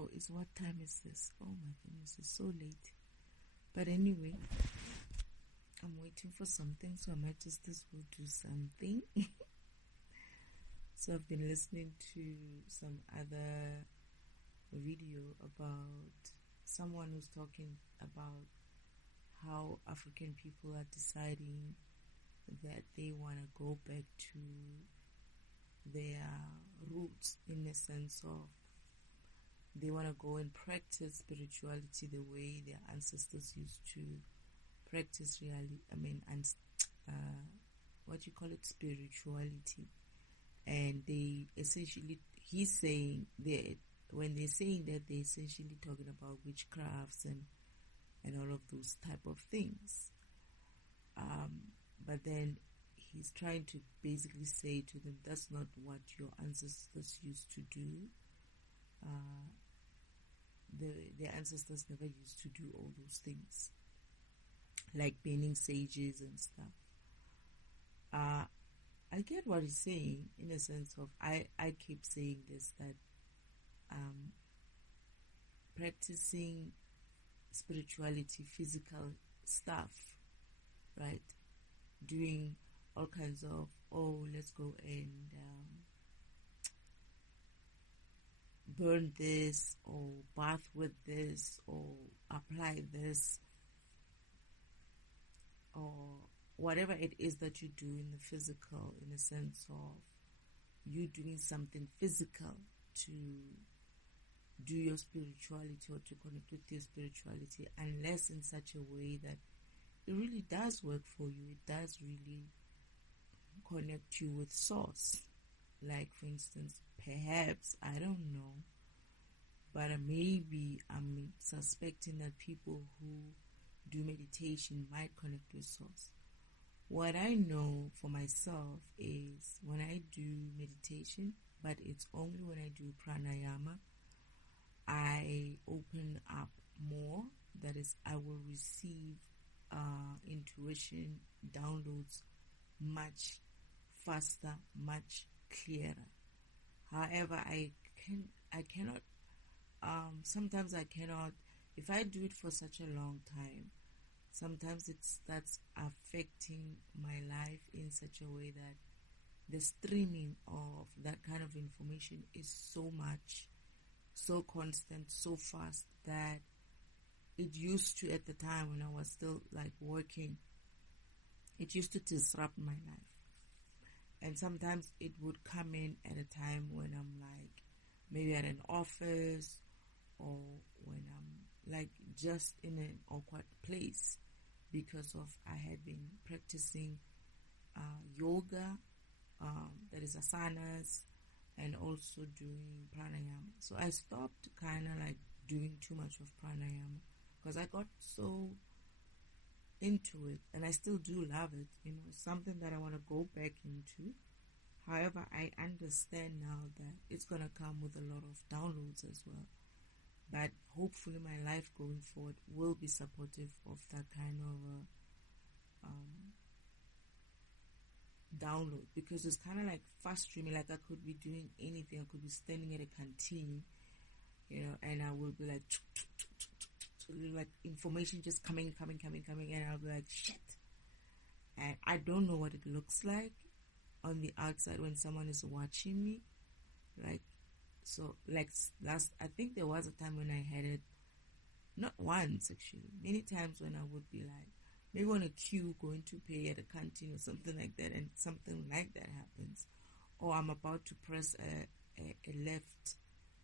Oh, what time is this? Oh my goodness, it's so late. But anyway, I'm waiting for something, so I might just as well do something. So I've been listening to some other video about someone who's talking about how African people are deciding that they want to go back to their roots, in the sense of they want to go and practice spirituality the way their ancestors used to practice what you call it, spirituality. And they essentially, he's saying that when they're saying that, they're essentially talking about witchcrafts and all of those type of things. But then he's trying to basically say to them, that's not what your ancestors used to do. Their ancestors never used to do all those things, like burning sages and stuff. I get what he's saying, in a sense of, I keep saying this, that practicing spirituality, physical stuff, right? Doing all kinds of, let's go and burn this, or bath with this, or apply this, or whatever it is that you do in the physical, in the sense of you doing something physical to do your spirituality or to connect with your spirituality, unless in such a way that it really does work for you, it does really connect you with source. Like, for instance, perhaps, I don't know, but maybe I'm suspecting that people who do meditation might connect with source. What I know for myself is, when I do meditation, but it's only when I do pranayama, I open up more. That is, I will receive intuition, downloads much faster, much clearer. However, sometimes I cannot, if I do it for such a long time, sometimes that's affecting my life in such a way that the streaming of that kind of information is so much, so constant, so fast, that it used to, at the time when I was still like working, it used to disrupt my life. And sometimes it would come in at a time when I'm like maybe at an office, or when I'm like just in an awkward place, because of I had been practicing yoga, that is asanas, and also doing pranayama. So I stopped kind of like doing too much of pranayama, because I got so into it, and I still do love it. It's something that I want to go back into. However, I understand now that it's going to come with a lot of downloads as well. But hopefully my life going forward will be supportive of that kind of download, because it's kind of like fast streaming. Like, I could be doing anything. I could be standing at a canteen, and I will be like information just coming, and I'll be like, shit. And I don't know what it looks like on the outside when someone is watching me, right? So, like, I think there was a time when I had it, not once actually, many times, when I would be like, maybe on a queue going to pay at a canteen or something like that, and something like that happens. Or I'm about to press a left,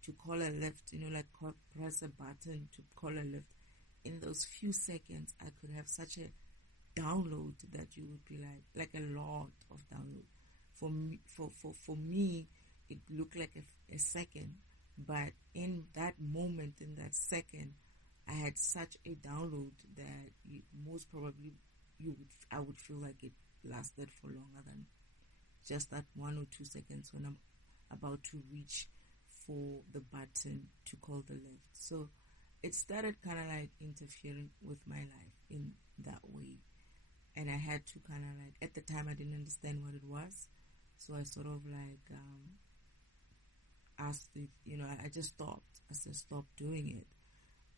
to call a left, press a button to call a left. In those few seconds, I could have such a download that you would be like a lot of download. For me, it looked like a second, but in that moment, in that second, I had such a download that most probably I would feel like it lasted for longer than just that 1 or 2 seconds when I'm about to reach for the button to call the left. So it started kind of like interfering with my life in that way, and I had to kind of like, at the time I didn't understand what it was, so I sort of like asked if, I just stopped. I said, stop doing it.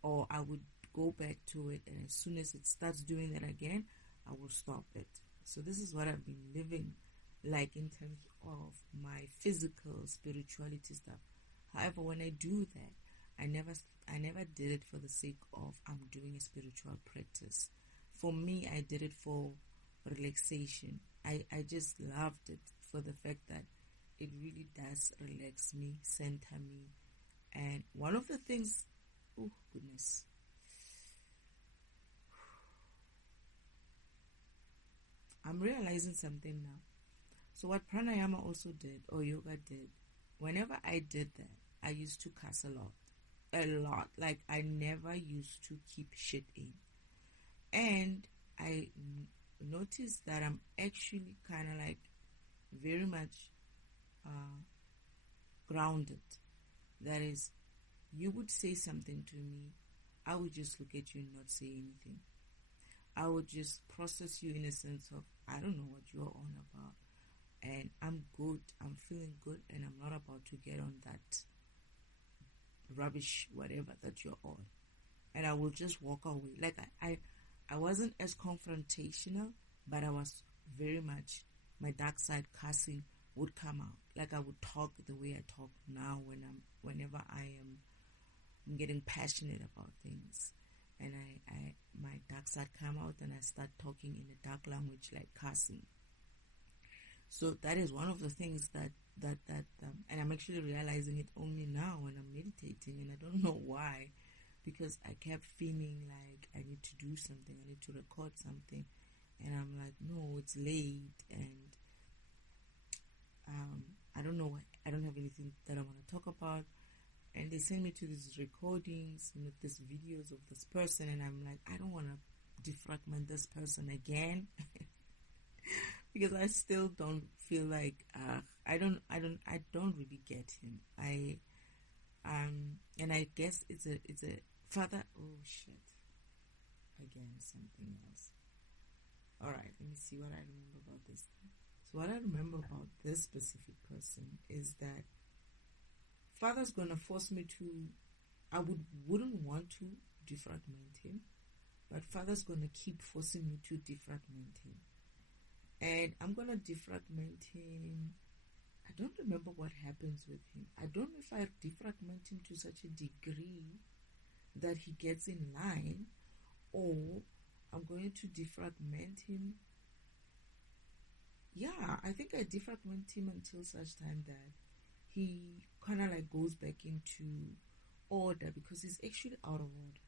Or I would go back to it, and as soon as it starts doing that again, I will stop it. So this is what I've been living like in terms of my physical spirituality stuff. However, when I do that, I never did it for the sake of I'm doing a spiritual practice. For me, I did it for relaxation. I just loved it for the fact that it really does relax me, center me. And one of the things, oh goodness, I'm realizing something now. So what pranayama also did, or yoga did, whenever I did that, I used to cuss a lot. Like I never used to keep shit in. And I noticed that I'm actually kind of like very much grounded. That is, you would say something to me, I would just look at you and not say anything. I would just process you in a sense of, I don't know what you're on about. And I'm good, I'm feeling good, and I'm not about to get on that rubbish, whatever that you're on. And I will just walk away. Like I wasn't as confrontational, but I was very much, my dark side cussing would come out. Like I would talk the way I talk now whenever I'm getting passionate about things. And my dark side come out and I start talking in a dark language like cussing. So that is one of the things that and I'm actually realizing it only now when I'm meditating, and I don't know why, because I kept feeling like I need to do something, I need to record something, and I'm like, no, it's late, and I don't know, I don't have anything that I want to talk about, and they send me to these recordings, these videos of this person, and I'm like, I don't want to defragment this person again. Because I still don't feel like I don't really get him. And I guess it's a father. Oh shit! Again, something else. All right, let me see what I remember about this. So what I remember about this specific person is that father's gonna force me to. I wouldn't want to defragment him, but father's gonna keep forcing me to defragment him. And I'm going to defragment him. I don't remember what happens with him. I don't know if I defragment him to such a degree that he gets in line, or I'm going to defragment him. Yeah, I think I defragment him until such time that he kind of like goes back into order, because he's actually out of order.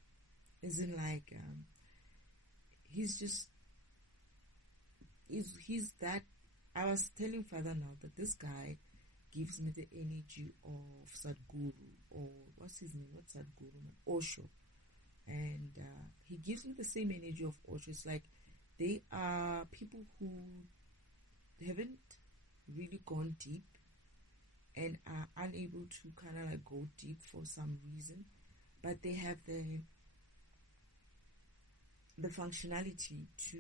As in like, he's just, he's that. I was telling father now that this guy gives me the energy of Sadhguru, or what's his name? What's Sadhguru? Osho. And he gives me the same energy of Osho. It's like they are people who haven't really gone deep and are unable to kind of like go deep for some reason, but they have the functionality to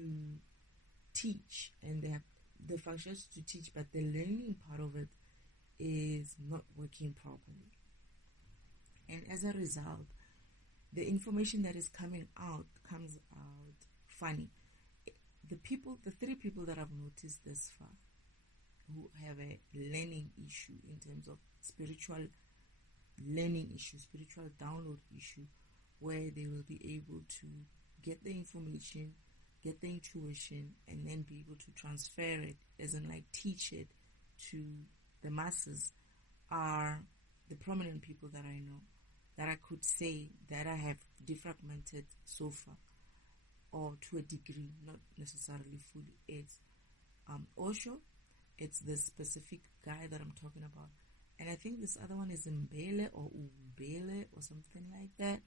teach, and they have the functions to teach, but the learning part of it is not working properly. And as a result, the information that is coming out comes out funny. The three people that I've noticed this far who have a learning issue in terms of spiritual learning issue, spiritual download issue, where they will be able to get the information, get the intuition, and then be able to transfer it, as in like teach it to the masses, are the prominent people that I know, that I could say that I have defragmented so far, or to a degree, not necessarily fully. It's Osho, it's the specific guy that I'm talking about, and I think this other one is Mbele or Umbele or something like that.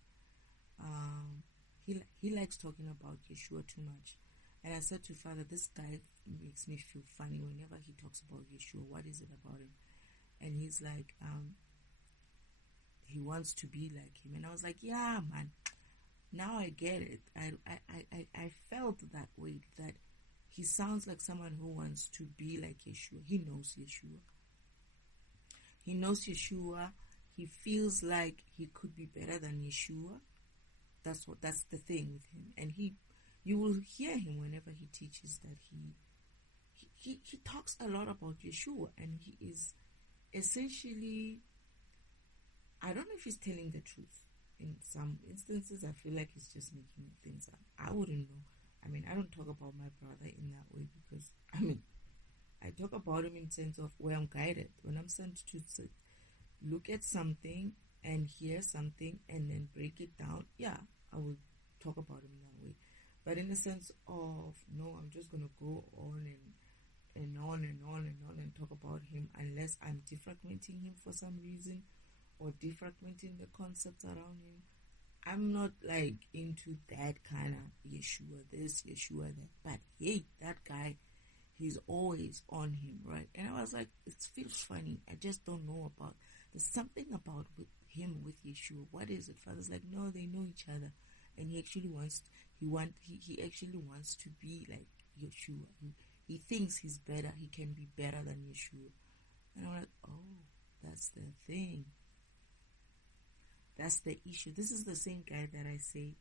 He likes talking about Yeshua too much. And I said to father, this guy makes me feel funny whenever he talks about Yeshua. What is it about him? And he's like, he wants to be like him. And I was like, yeah, man, now I get it. I felt that way, that he sounds like someone who wants to be like Yeshua. He knows Yeshua. He knows Yeshua, he feels like he could be better than Yeshua. That's the thing with him. And you will hear him whenever he teaches that he talks a lot about Yeshua, and he is essentially, I don't know if he's telling the truth. In some instances, I feel like he's just making things up. I wouldn't know. I mean, I don't talk about my brother in that way because, I mean, I talk about him in sense of where I'm guided. When I'm sent to look at something and hear something and then break it down, yeah, I will talk about him that way. But in the sense of, no, I'm just going to go on and on and on and on and talk about him unless I'm defragmenting him for some reason or defragmenting the concepts around him. I'm not like into that kind of Yeshua this, Yeshua that. But hey, that guy, he's always on him, right? And I was like, it feels funny. I just don't know about. There's something about with him with Yeshua. What is it? Father's like, no, they know each other, and he actually wants. He actually wants to be like Yeshua. He thinks he's better. He can be better than Yeshua. And I'm like, oh, that's the thing. That's the issue. This is the same guy that I say,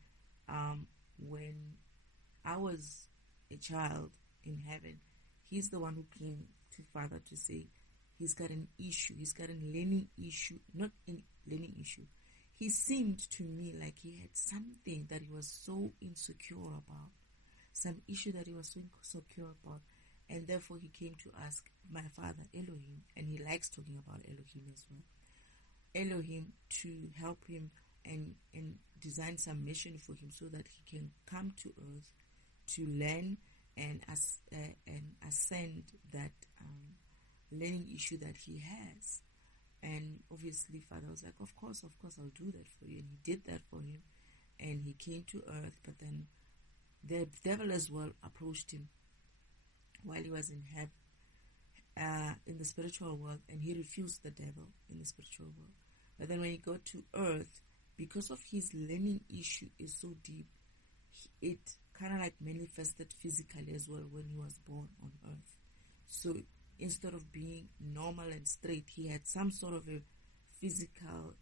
when I was a child in heaven, he's the one who came to Father to say he's got an issue. He's got a learning issue, not a learning issue. He seemed to me like he had something that he was so insecure about, some issue that he was so insecure about, and therefore he came to ask my Father, Elohim, and he likes talking about Elohim as well, Elohim, to help him and design some mission for him so that he can come to earth to learn and ascend that learning issue that he has. And obviously Father was like, of course I'll do that for you. And he did that for him, and he came to earth. But then the devil as well approached him while he was in heaven, in the spiritual world, and he refused the devil in the spiritual world. But then when he got to earth, because of his learning issue is so deep, it kind of like manifested physically as well when he was born on earth. So instead of being normal and straight, he had some sort of a physical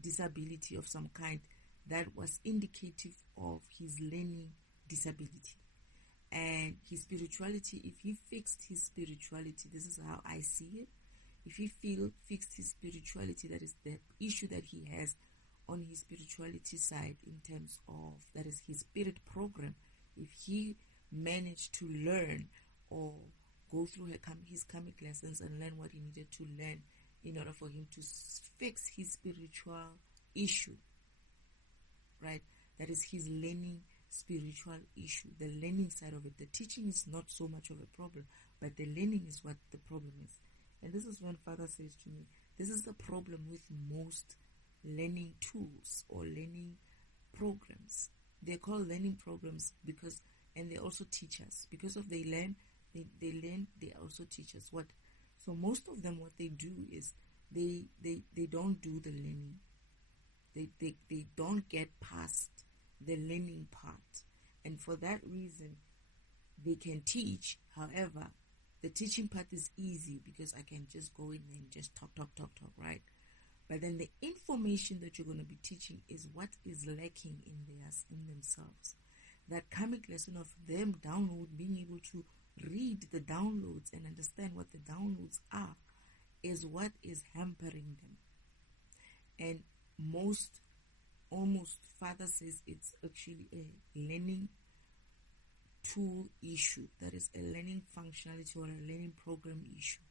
disability of some kind that was indicative of his learning disability. And his spirituality, if he fixed his spirituality, this is how I see it. If he fixed his spirituality, that is the issue that he has on his spirituality side in terms of, that is his spirit program. If he managed to learn or go through his karmic lessons and learn what he needed to learn in order for him to fix his spiritual issue, right? That is his learning spiritual issue, the learning side of it. The teaching is not so much of a problem, but the learning is what the problem is. And this is when Father says to me, this is the problem with most learning tools or learning programs. They're called learning programs because, and they also teach us. Because of they learn, they also teach us what. So most of them, what they do is they don't do the learning. They don't get past the learning part. And for that reason, they can teach. However, the teaching part is easy because I can just go in and just talk, right? But then the information that you're going to be teaching is what is lacking in themselves. That karmic lesson of them being able to read the downloads and understand what the downloads are is what is hampering them. And almost Father says it's actually a learning tool issue. That is a learning functionality or a learning program issue.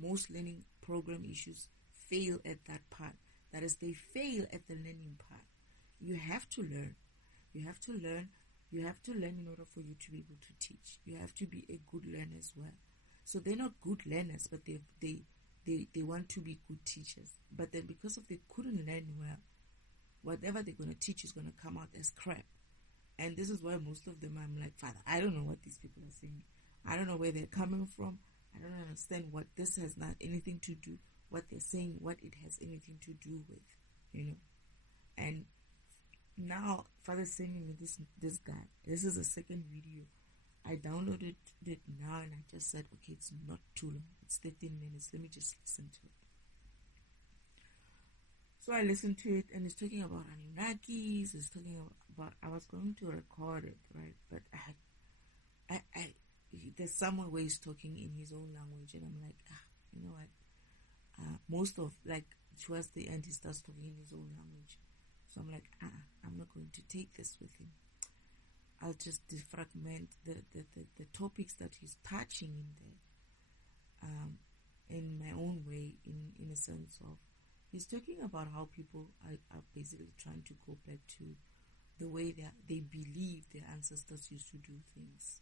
Most learning program issues fail at that part. That is, they fail at the learning part. You have to learn. You have to learn in order for you to be able to teach. You have to be a good learner as well. So they're not good learners, but they want to be good teachers. But then because of they couldn't learn well, whatever they're going to teach is going to come out as crap. And this is why most of them, I'm like, Father, I don't know what these people are saying. I don't know where they're coming from. I don't understand what this has not anything to do, what they're saying, what it has anything to do with, And now, Father's sending me this guy. This is the second video. I downloaded it now and I just said, okay, it's not too long. It's 13 minutes. Let me just listen to it. So I listened to it, and he's talking about Anunnakis. He's talking about. I was going to record it, right? But there's somewhere where he's talking in his own language, and I'm like, you know what? Most of like towards the end, he starts talking in his own language. So I'm like, I'm not going to take this with him. I'll just defragment the topics that he's touching in there, in my own way, in a sense of, he's talking about how people are basically trying to go back to the way that they believe their ancestors used to do things.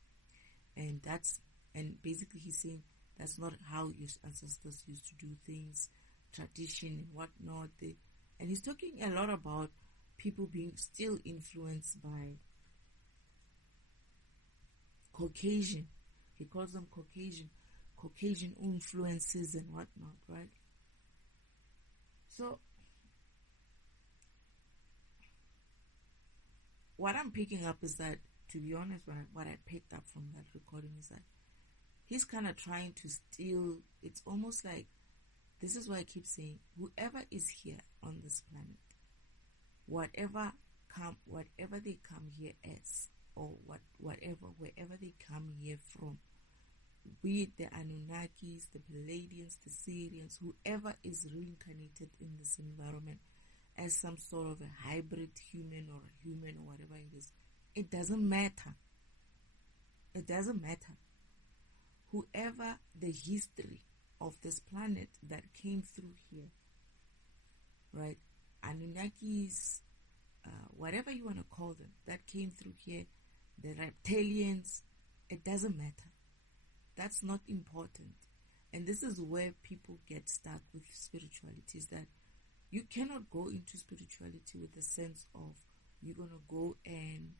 And basically he's saying that's not how your ancestors used to do things, tradition and whatnot. And he's talking a lot about people being still influenced by Caucasian. He calls them Caucasian influences and whatnot, right? So what I'm picking up is that, to be honest, what I picked up from that recording is that he's kind of trying to steal. It's almost like, this is why I keep saying, whoever is here on this planet, whatever they come here as, or wherever they come here from, be it the Anunnakis, the Palladians, the Syrians, whoever is reincarnated in this environment as some sort of a hybrid human or whatever it is, it doesn't matter. It doesn't matter. Whoever the history of this planet that came through here, right? Anunnakis, whatever you want to call them, that came through here, the reptilians, it doesn't matter. That's not important. And this is where people get stuck with spirituality, is that you cannot go into spirituality with the sense of you're going to go and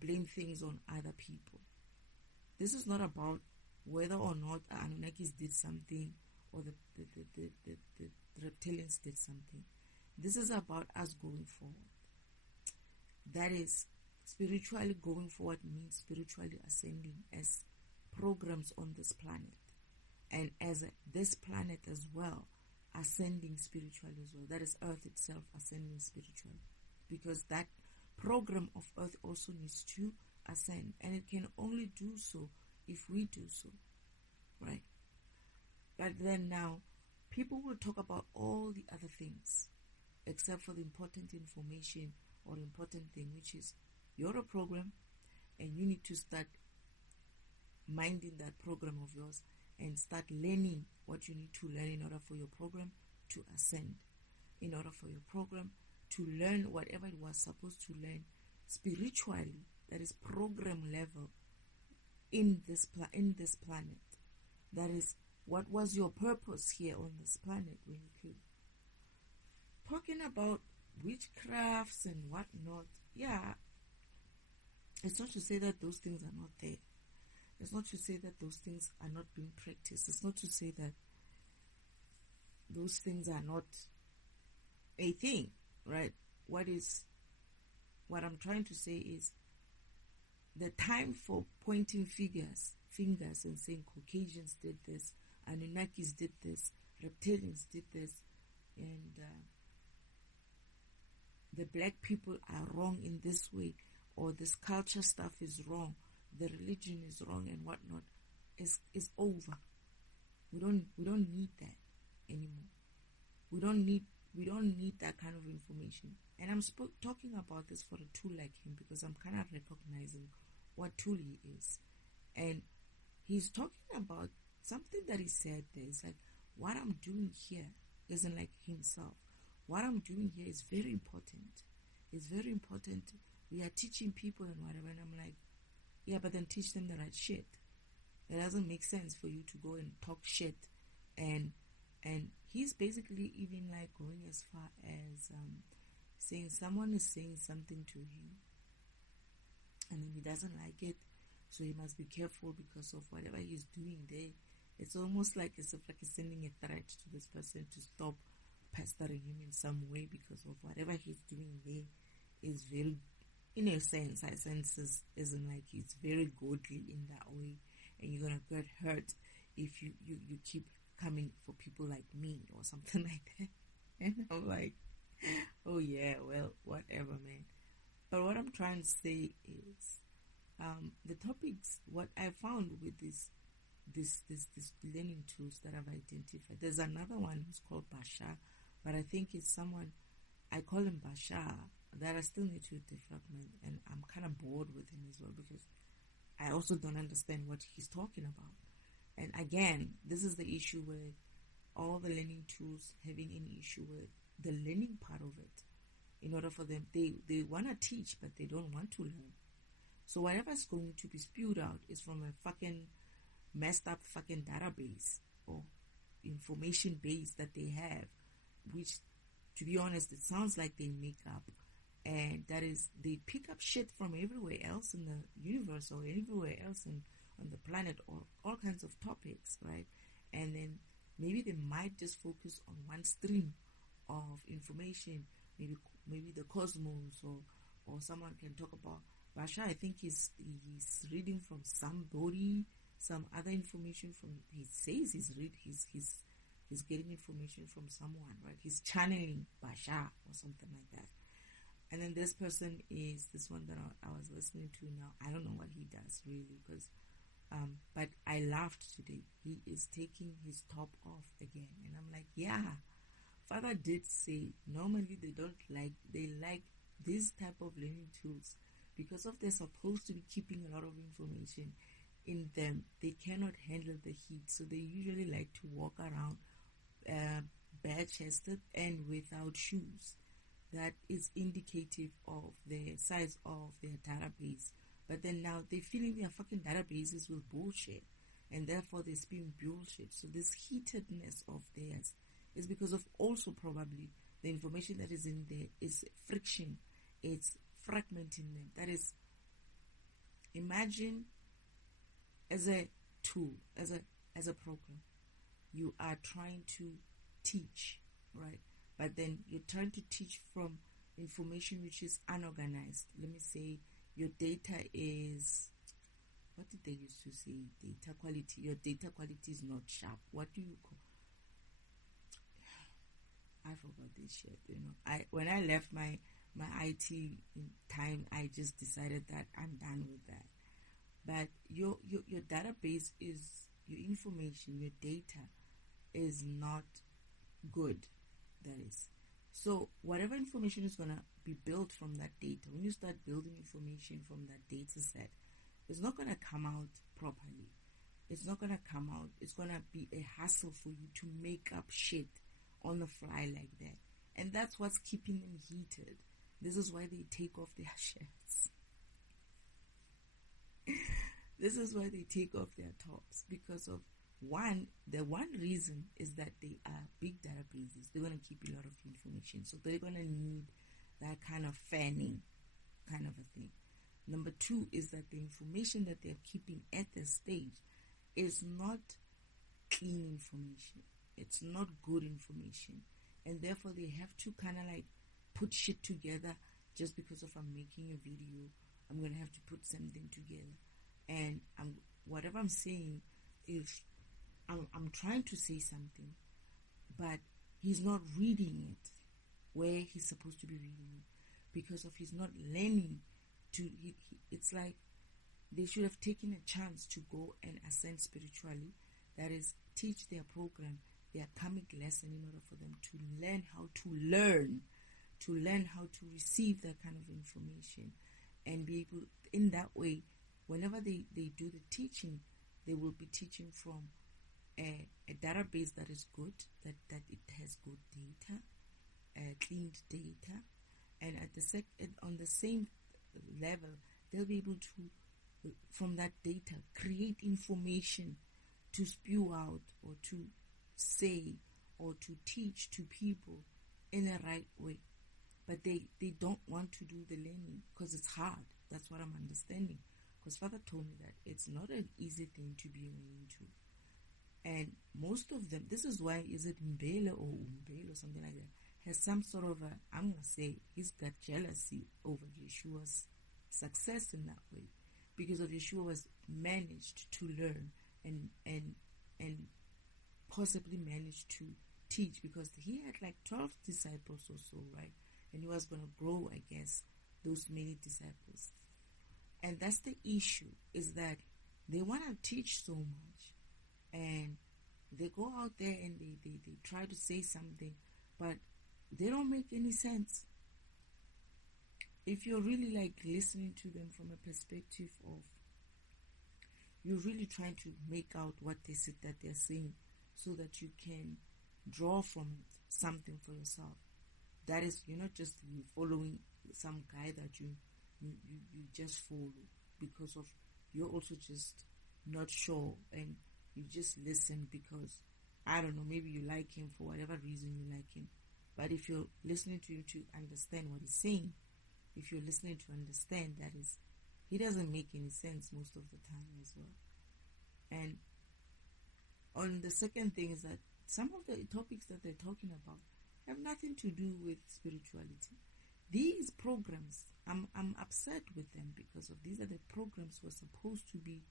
blame things on other people. This is not about whether or not Anunnakis did something or the reptilians did something. This is about us going forward. That is, spiritually going forward means spiritually ascending as programs on this planet, and as this planet as well, ascending spiritually as well. That is Earth itself ascending spiritually, because that program of Earth also needs to ascend, and it can only do so if we do so, right? But then now, people will talk about all the other things except for the important information or important thing, which is you're a program, and you need to start minding that program of yours and start learning what you need to learn in order for your program to ascend, in order for your program to learn whatever it was supposed to learn spiritually, that is program level in this planet. That is, what was your purpose here on this planet when you came? Talking about witchcrafts and whatnot, yeah, it's not to say that those things are not there. It's not to say that those things are not being practiced. It's not to say that those things are not a thing, right? What I'm trying to say is, the time for pointing fingers and saying Caucasians did this, Anunnakis did this, reptilians did this, and the black people are wrong in this way, or this culture stuff is wrong, the religion is wrong and whatnot, is over. We don't need that anymore. We don't need that kind of information. And I'm talking about this for a tool like him, because I'm kind of recognizing what tool he is. And he's talking about something that he said there. It's like, what I'm doing here isn't like himself. What I'm doing here is very important. It's very important. We are teaching people and whatever. And I'm like, yeah, but then teach them the right shit. It doesn't make sense for you to go and talk shit. And he's basically even like going as far as saying someone is saying something to him, and then he doesn't like it, so he must be careful because of whatever he's doing there. It's almost like it's sending a threat to this person to stop pestering him in some way, because of whatever he's doing there is very, in a sense, I sense isn't like it's very godly in that way, and you're gonna get hurt if you keep coming for people like me or something like that. And I'm like, oh yeah, well, whatever, man. But what I'm trying to say is, the topics. What I found with this learning tools that I've identified. There's another one who's called Basha, but I think it's someone I call him Basha that I still need to defragment, and I'm kind of bored with him as well because I also don't understand what he's talking about. And again, this is the issue with all the learning tools having an issue with the learning part of it. In order for them, they want to teach, but they don't want to learn. So whatever's going to be spewed out is from a fucking messed up fucking database or information base that they have, which, to be honest, it sounds like they make up. And that is, they pick up shit from everywhere else in the universe or everywhere else on the planet, or all kinds of topics, right? And then maybe they might just focus on one stream of information, maybe the cosmos, or someone can talk about Basha. I think he's reading from somebody, some other information from. He says he's getting information from someone, right? He's channeling Basha or something like that. And then this person is this one that I was listening to now. I don't know what he does really, because but I laughed today. He is taking his top off again, and I'm like, yeah. Father did say normally they like this type of learning tools because of they're supposed to be keeping a lot of information in them. They cannot handle the heat, so they usually like to walk around bare-chested and without shoes. That is indicative of the size of their database. But then now they're filling their fucking databases with bullshit, and therefore they're spewing bullshit. So this heatedness of theirs is because of also probably the information that is in there is friction. It's fragmenting them. That is, imagine as a tool, as a program, you are trying to teach, right? But then you're trying to teach from information which is unorganized. Let me say your data is, what did they used to say? Data quality. Your data quality is not sharp. What do you call? I forgot this shit. When I left my IT in time, I just decided that I'm done with that. But your database is, your information, your data is not good. That is. So whatever information is gonna be built from that data, when you start building information from that data set, it's not gonna come out properly. It's not gonna come out. It's gonna be a hassle for you to make up shit on the fly like that. And that's what's keeping them heated. This is why they take off their shirts. This is why they take off their tops, because of the one reason is that they are big databases. They're going to keep a lot of information. So they're going to need that kind of fanning kind of a thing. Number two is that the information that they're keeping at this stage is not clean information. It's not good information. And therefore they have to kind of like put shit together. Just because of I'm making a video, I'm going to have to put something together. And whatever I'm saying is, I'm trying to say something, but he's not reading it where he's supposed to be reading it, because of he's not learning to. It's like they should have taken a chance to go and ascend spiritually. That is, teach their program, their karmic lesson, in order for them to learn how to learn how to receive that kind of information, and be able, in that way, whenever they do the teaching, they will be teaching from a database that is good, that it has good data, cleaned data, and on the same level, they'll be able to, from that data, create information to spew out or to say or to teach to people in a right way. But they don't want to do the learning because it's hard. That's what I'm understanding. Because Father told me that it's not an easy thing to be a learning tool. And most of them, this is why, is it Mbele or Umbele or something like that, has some sort of I'm going to say, he's got jealousy over Yeshua's success in that way. Because of Yeshua was managed to learn and possibly managed to teach, because he had like 12 disciples or so, right? And he was going to grow, I guess, those many disciples. And that's the issue, is that they want to teach so much, and they go out there and they try to say something, but they don't make any sense. If you're really like listening to them from a perspective of, you're really trying to make out what they said that they're saying, so that you can draw from it something for yourself. That is, you're not just following some guy that you just follow because of, you're also just not sure, and you just listen because, I don't know, maybe you like him for whatever reason you like him. But if you're listening to him to understand what he's saying, if you're listening to understand, that is, he doesn't make any sense most of the time as well. And on the second thing is that some of the topics that they're talking about have nothing to do with spirituality. These programs, I'm upset with them, because of these are the programs who are supposed to be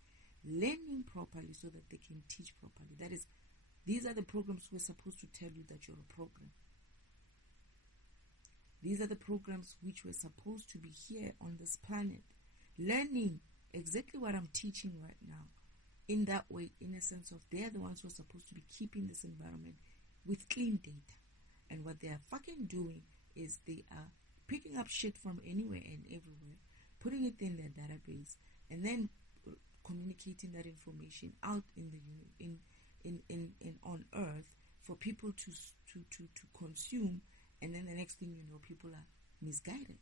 learning properly so that they can teach properly. That is, these are the programs who are supposed to tell you that you're a program. These are the programs which were supposed to be here on this planet, learning exactly what I'm teaching right now. In that way, in a sense of, they're the ones who are supposed to be keeping this environment with clean data. And what they are fucking doing is they are picking up shit from anywhere and everywhere, putting it in their database, and then communicating that information out in the on Earth for people to consume. And then the next thing you know, people are misguided,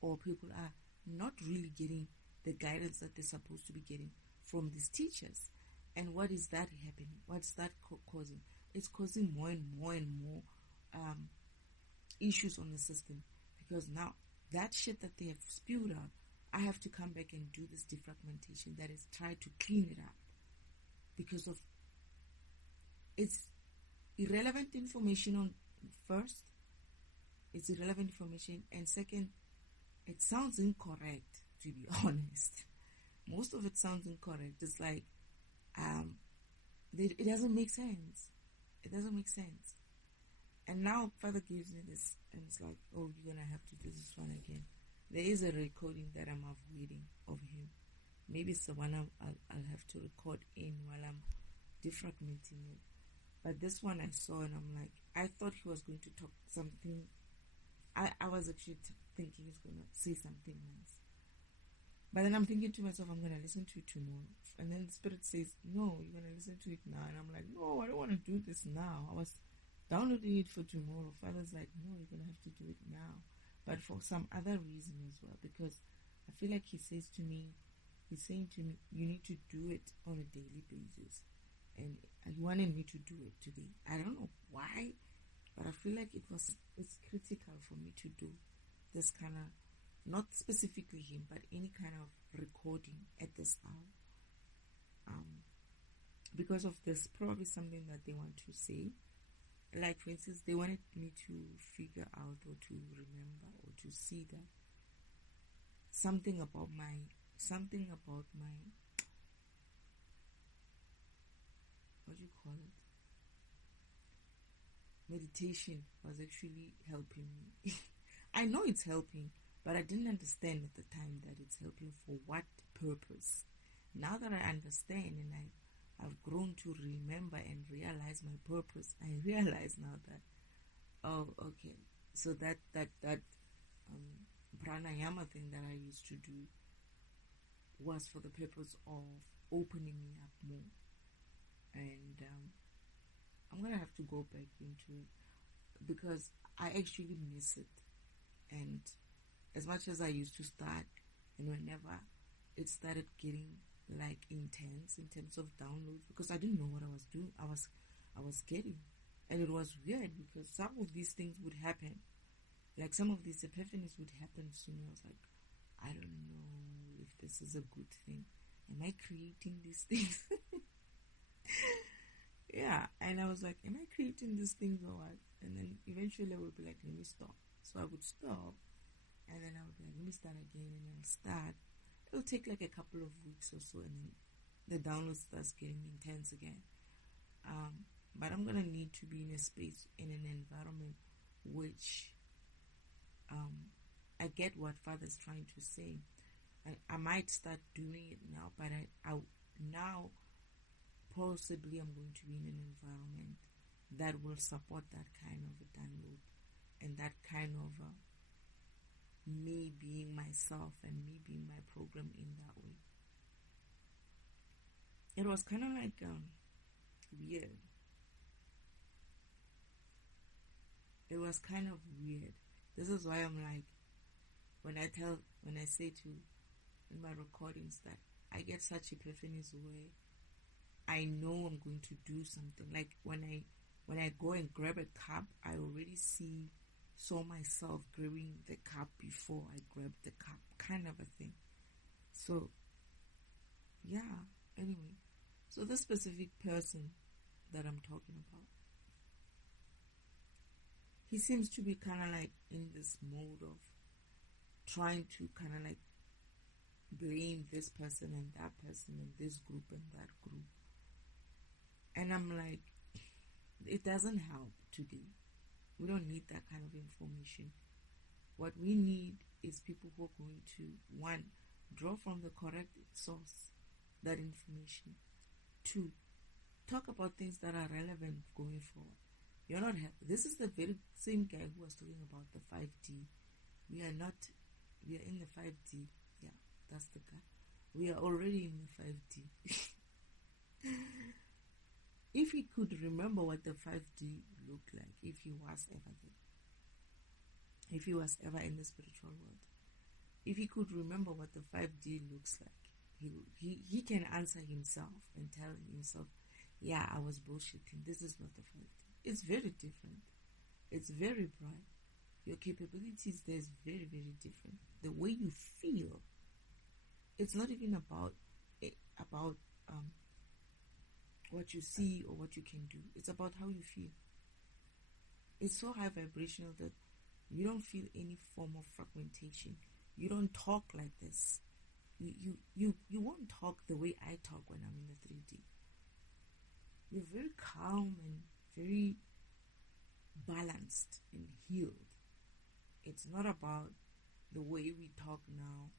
or people are not really getting the guidance that they're supposed to be getting from these teachers. And what is that happening? What's that causing? It's causing more and more issues on the system, because now that shit that they have spewed out, I have to come back and do this defragmentation, that is, try to clean it up, because of it's irrelevant information. On first, it's irrelevant information, and second, it sounds incorrect, to be honest. Most of it sounds incorrect. It's like it doesn't make sense. It doesn't make sense. And now Father gives me this, and it's like, oh, you're gonna have to do this one again. There is a recording that I'm avoiding of him. Maybe it's the one I'll have to record in while I'm defragmenting it. But this one I saw, and I'm like, I thought he was going to talk something. I was actually thinking he's going to say something nice. But then I'm thinking to myself, I'm going to listen to it tomorrow. And then the Spirit says, no, you're going to listen to it now. And I'm like, no, I don't want to do this now. I was downloading it for tomorrow. Father's like, no, you're going to have to do it now. But for some other reason as well. Because I feel like he's saying to me, you need to do it on a daily basis. And he wanted me to do it today. I don't know why, but I feel like it's critical for me to do this kind of, not specifically him, but any kind of recording at this hour. Because of this, probably something that they want to say. Like, for instance, they wanted me to figure out or to remember or to see that something about my what do you call it? Meditation was actually helping me. I know it's helping, but I didn't understand at the time that it's helping for what purpose. Now that I understand, and I've grown to remember and realize my purpose, I realize now that, oh, okay, so that pranayama thing that I used to do was for the purpose of opening me up more. And I'm going to have to go back into it, because I actually miss it. And as much as I used to start, and whenever it started getting like intense in terms of downloads, because I didn't know what I was doing, I was getting, and it was weird, because some of these things would happen, like some of these epiphanies would happen soon. I was like, I don't know if this is a good thing. Am I creating these things? Yeah, and I was like, am I creating these things or what? And then eventually I would be like, let me stop. So I would stop, and then I would be like, let me start again, and I'll start. It'll take like a couple of weeks or so, and then the download starts getting intense again. but I'm gonna need to be in a space, in an environment which I get what Father's trying to say. I might start doing it now, but I now possibly I'm going to be in an environment that will support that kind of a download and that kind of me being myself and me being my program in that way. It was kind of like weird. It was kind of weird. This is why I'm like, when I say to in my recordings that I get such epiphanies where I know I'm going to do something. Like when I go and grab a cup, I already saw myself grabbing the cup before I grabbed the cup, kind of a thing. So yeah, anyway. So this specific person that I'm talking about, he seems to be kind of like in this mode of trying to kind of like blame this person and that person and this group and that group. And I'm like, it doesn't help today. We don't need that kind of information. What we need is people who are going to, one, draw from the correct source that information. Two, talk about things that are relevant going forward. You're not this is the very same guy who was talking about the 5D. We are in the 5D. Yeah, that's the guy. We are already in the 5D. If he could remember what the 5D looked like, if he was ever there, if he was ever in the spiritual world, if he could remember what the 5D looks like, he can answer himself and tell himself, yeah, I was bullshitting. This is not the 5D. It's very different. It's very bright. Your capabilities there is very, very different. The way you feel, it's not even about what you see or what you can do. It's about how you feel. It's so high vibrational that you don't feel any form of fragmentation. You don't talk like this. You won't talk the way I talk when I'm in the 3D. You're very calm and very balanced and healed. It's not about the way we talk now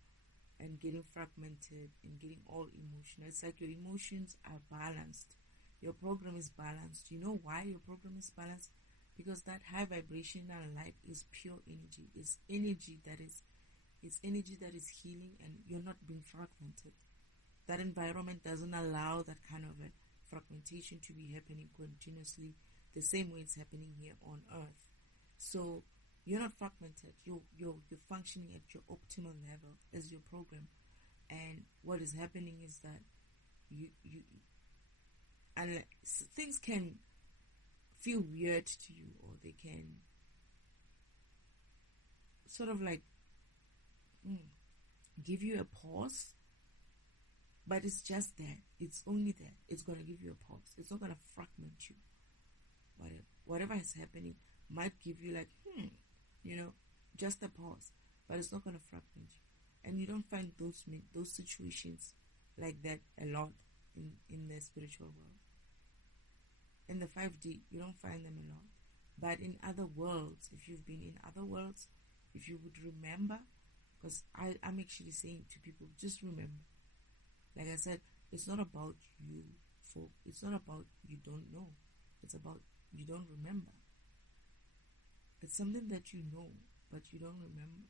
and getting fragmented and getting all emotional. It's like your emotions are balanced. Your program is balanced. You know why your program is balanced? Because that high vibrational light is pure energy. It's energy that is healing, and you're not being fragmented. That environment doesn't allow that kind of a fragmentation to be happening continuously the same way it's happening here on earth. So you're not fragmented. You're functioning at your optimal level as your program. And what is happening is that things can feel weird to you, or they can sort of like give you a pause, but it's just there. It's only there. It's going to give you a pause. It's not going to fragment you. Whatever is happening might give you like, just a pause, but it's not going to fragment you. And you don't find those situations like that a lot in the spiritual world. In the 5D, you don't find them a lot. But in other worlds, if you've been in other worlds, if you would remember, because I'm actually saying to people, just remember. Like I said, it's not about you. It's not about you don't know. It's about you don't remember. It's something that you know, but you don't remember.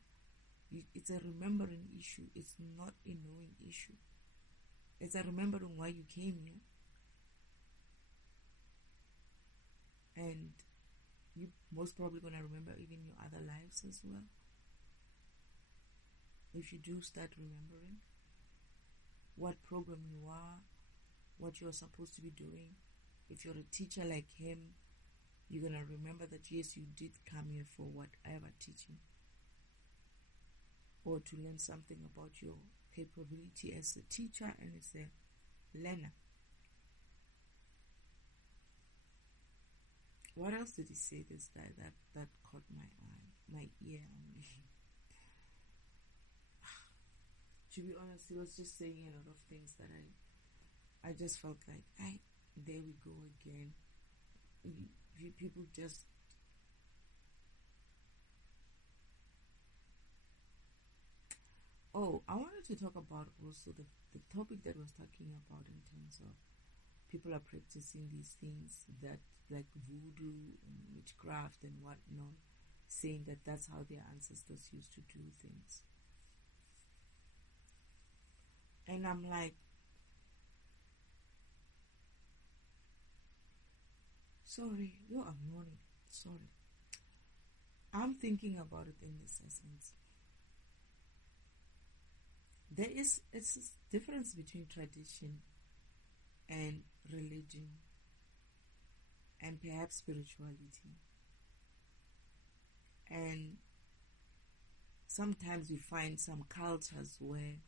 It's a remembering issue. It's not a knowing issue. It's a remembering why you came here. And you're most probably going to remember even your other lives as well. If you do start remembering what program you are, what you're supposed to be doing. If you're a teacher like him, you're going to remember that yes, you did come here for whatever teaching, or to learn something about your capability as a teacher and as a learner. What else did he say this guy that caught my ear? To be honest, he was just saying a lot of things that I just felt like, there we go again. people just. Oh, I wanted to talk about also the topic that was talking about in terms of people are practicing these things that like voodoo and witchcraft and whatnot, saying that that's how their ancestors used to do things. And I'm like, sorry, I'm yawning. Sorry. I'm thinking about it in this essence. It's a difference between tradition and religion and perhaps spirituality. And sometimes we find some cultures where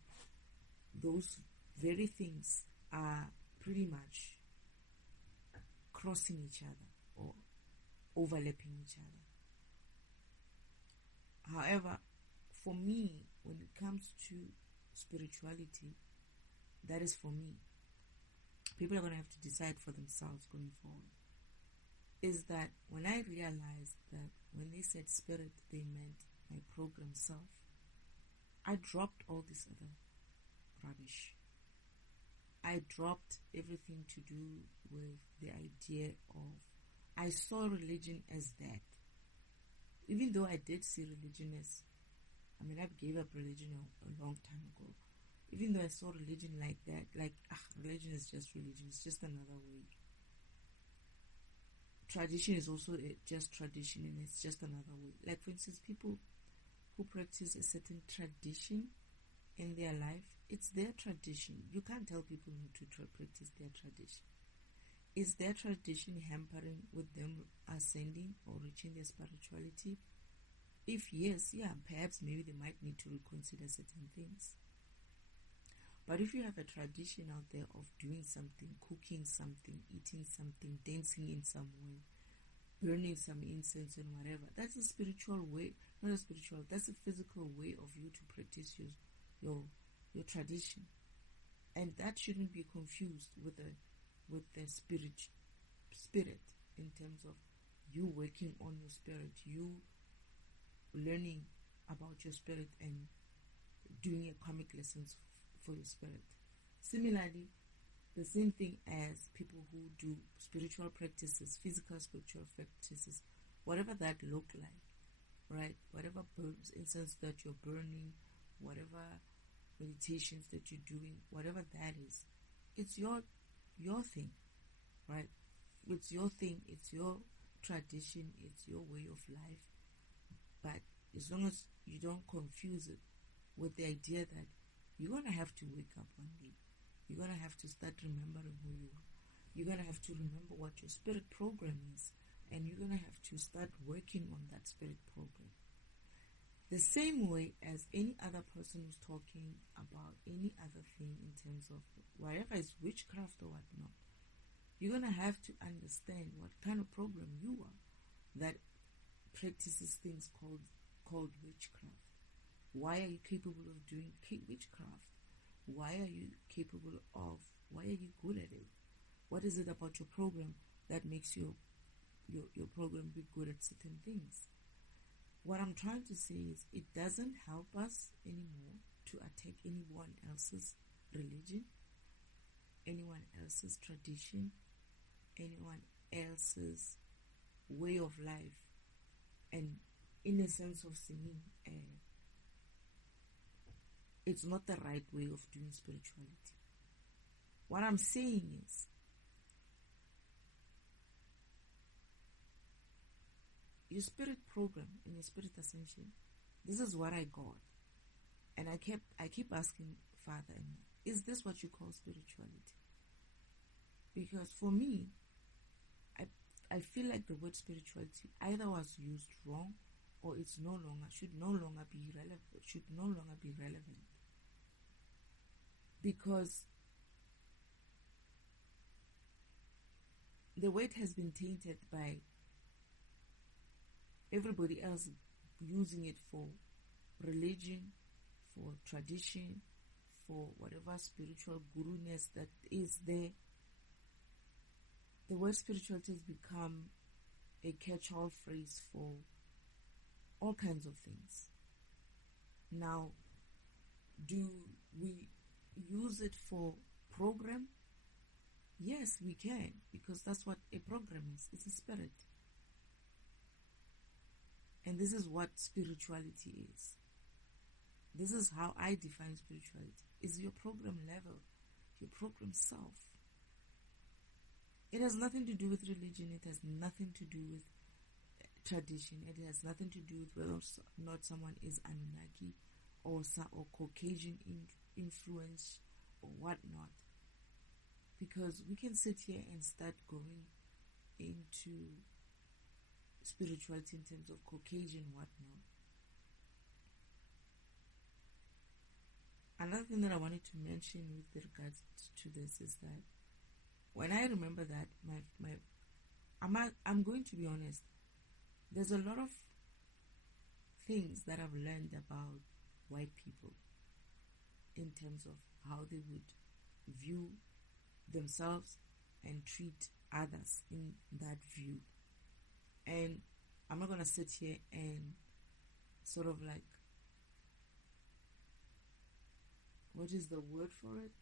those very things are pretty much crossing each other or overlapping each other. However, for me, when it comes to spirituality, that is for me. People are going to have to decide for themselves going forward. Is that when I realized that when they said spirit, they meant my program self, I dropped all this other rubbish. I dropped everything to do with the idea of, I saw religion as that. Even though I did see religion as, I gave up religion a long time ago. Even though I saw religion like that, religion is just religion, it's just another way. Tradition is also just tradition, and it's just another way. Like, for instance, people who practice a certain tradition in their life, it's their tradition. You can't tell people not to practice their tradition. Is their tradition hampering with them ascending or reaching their spirituality? If yes, perhaps maybe they might need to reconsider certain things. But if you have a tradition out there of doing something, cooking something, eating something, dancing in some way, burning some incense and whatever, that's a spiritual way, not a spiritual, that's a physical way of you to practice your tradition. And that shouldn't be confused with the spirit in terms of you working on your spirit, you learning about your spirit and doing karmic lessons for your spirit. Similarly, the same thing as people who do spiritual practices, physical spiritual practices, whatever that look like, right? Whatever incense that you're burning, whatever meditations that you're doing, whatever that is, it's your thing, right? It's your thing, it's your tradition, it's your way of life. But as long as you don't confuse it with the idea that you're going to have to wake up one day, you're going to have to start remembering who you are, you're going to have to remember what your spirit program is, and you're going to have to start working on that spirit program. The same way as any other person who's talking about any other thing in terms of whatever is witchcraft or whatnot, you're going to have to understand what kind of program you are that practices things called witchcraft. Why are you capable of doing witchcraft? Why are you good at it? What is it about your program that makes your program be good at certain things? What I'm trying to say is it doesn't help us anymore to attack anyone else's religion, anyone else's tradition, anyone else's way of life, and in a sense of saying it's not the right way of doing spirituality. What I'm saying is your spirit program and your spirit ascension, this is what I got. And I keep asking Father, is this what you call spirituality? Because for me, I feel like the word spirituality either was used wrong or should no longer be relevant. Because the word has been tainted by everybody else using it for religion, for tradition, for whatever spiritual guru-ness that is there. the word spirituality has become a catch-all phrase for all kinds of things. Now, do we use it for program? Yes, we can, because that's what a program is. It's a spirit. And this is what spirituality is. This is how I define spirituality. It's your program level, your program self. It has nothing to do with religion. It has nothing to do with tradition. It has nothing to do with whether or not someone is Anunaki or Caucasian influence or whatnot. Because we can sit here and start going into spirituality in terms of Caucasian whatnot. Another thing that I wanted to mention with regards to this is that when I remember that, I'm going to be honest, there's a lot of things that I've learned about white people in terms of how they would view themselves and treat others in that view. And I'm not going to sit here and sort of like, what is the word for it?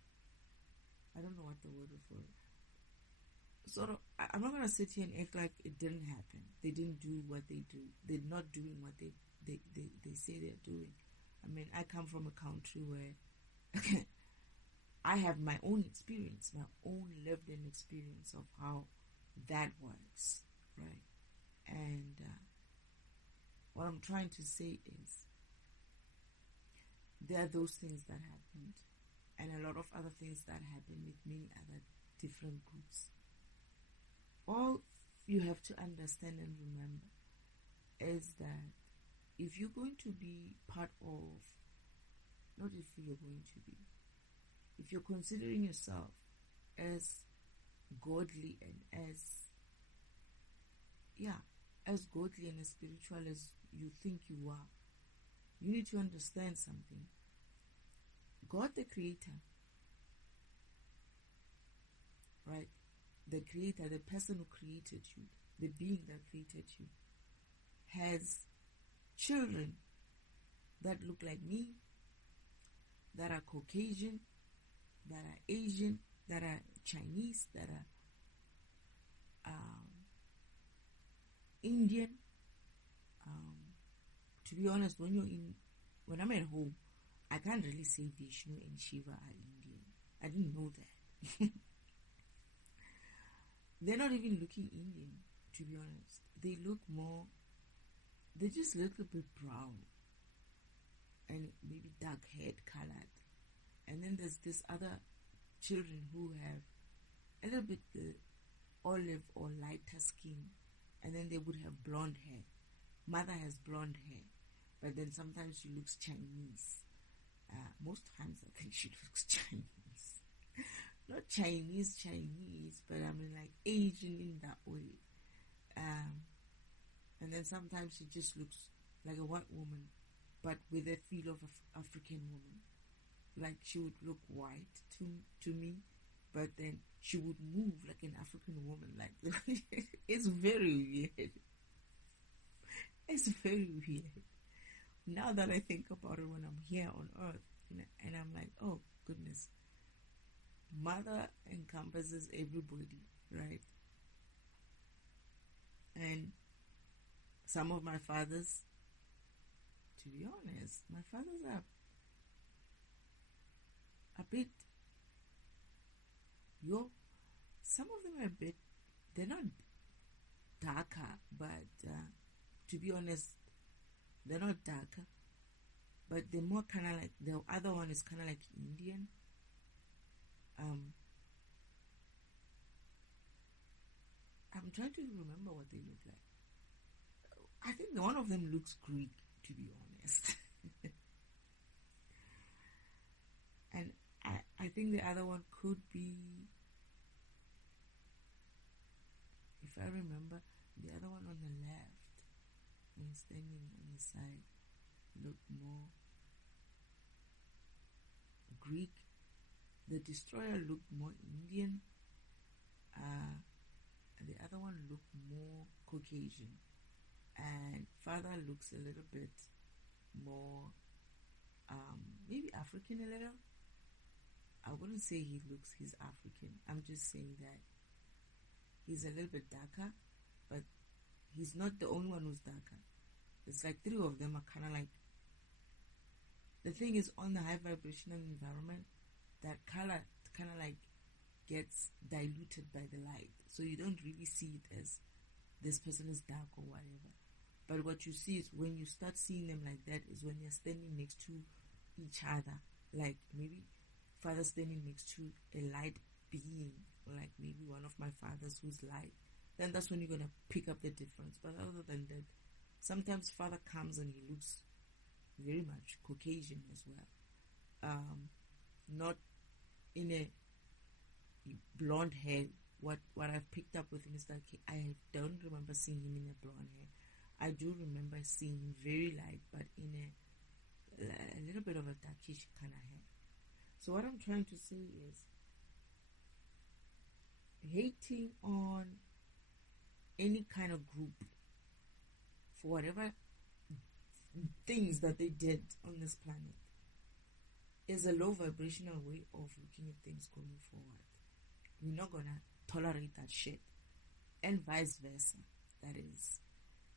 I don't know what the word is for it. Sort of, I'm not going to sit here and act like it didn't happen. They didn't do what they do. They're not doing what they say they're doing. I mean, I come from a country where I have my own experience, my own lived-in experience of how that works, right? And what I'm trying to say is there are those things that happened and a lot of other things that happened with many other different groups. All you have to understand and remember is that if you're going to be part of, not if you're going to be, if you're considering yourself as godly and as godly and as spiritual as you think you are, you need to understand something. God the Creator, right? The Creator, the person who created you, the being that created you, has children that look like me, that are Caucasian, that are Asian, that are Chinese, that are Indian. To be honest, when I'm at home, I can't really say Vishnu and Shiva are Indian. I didn't know that. They're not even looking Indian, to be honest. They're just a little bit brown and maybe dark haired colored. And then there's this other children who have a little bit olive or lighter skin, and then they would have blonde hair. Mother has blonde hair, but then sometimes she looks Chinese. Most times I think she looks Chinese. Not Chinese, but I mean like Asian in that way. And then sometimes she just looks like a white woman, but with a feel of an African woman. Like she would look white to me, but then she would move like an African woman. Like it's very weird. It's very weird. Now that I think about it when I'm here on earth, and I'm like, oh goodness, mother encompasses everybody, right? And some of my fathers, to be honest, my fathers are a bit, some of them are a bit, they're not darker, but to be honest, they're not darker, but they're more kind of like, the other one is kind of like Indian. I'm trying to remember what they look like. I think one of them looks Greek, to be honest. And I think the other one could be, if I remember, the other one on the left, when standing on the side, looked more Greek. The destroyer looked more Indian. the other one looked more Caucasian, and father looks a little bit more maybe African a little. I wouldn't say he's African. I'm just saying that he's a little bit darker, but he's not the only one who's darker. It's like three of them are kind of like, the thing is, on the high vibrational environment, that color kind of like gets diluted by the light. So you don't really see it as this person is dark or whatever. But what you see is, when you start seeing them like that, is when they're standing next to each other. Like maybe father standing next to a light being, like maybe one of my fathers who's light. Then that's when you're going to pick up the difference. But other than that, sometimes father comes and he looks very much Caucasian as well. Not in a blonde hair. What I've picked up with him is that I don't remember seeing him in a blonde hair. I do remember seeing him very light, but in a little bit of a darkish kind of hair. So what I'm trying to say is, hating on any kind of group for whatever things that they did on this planet is a low vibrational way of looking at things going forward. We're not gonna tolerate that shit, and vice versa. That is,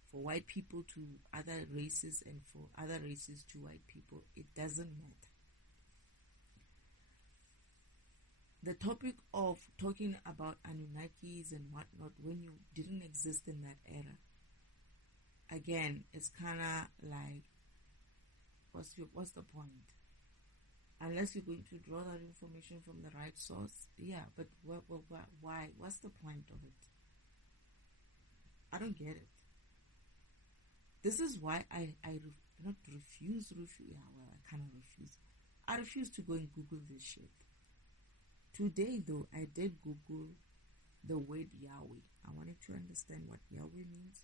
for white people to other races and for other races to white people, it doesn't matter. The topic of talking about Anunnakis and whatnot when you didn't exist in that era, again, it's kind of like, what's the point? Unless you're going to draw that information from the right source, yeah, but why? What's the point of it? I don't get it. This is why I refuse. Yeah, well, I kind of refuse. I refuse to go and Google this shit. Today, though, I did Google the word Yahweh. I wanted to understand what Yahweh means.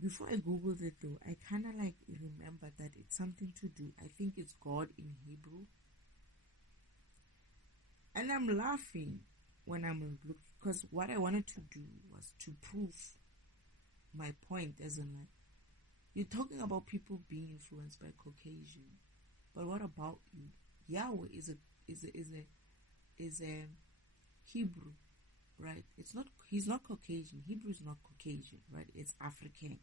Before I Googled it, though, I kind of like remember that it's something to do. I think it's God in Hebrew. And I'm laughing when I'm looking, because what I wanted to do was to prove my point, as in, like, you're talking about people being influenced by Caucasian, but what about you? Yahweh is a Hebrew, right? He's not Caucasian. Hebrew is not Caucasian, right? It's African.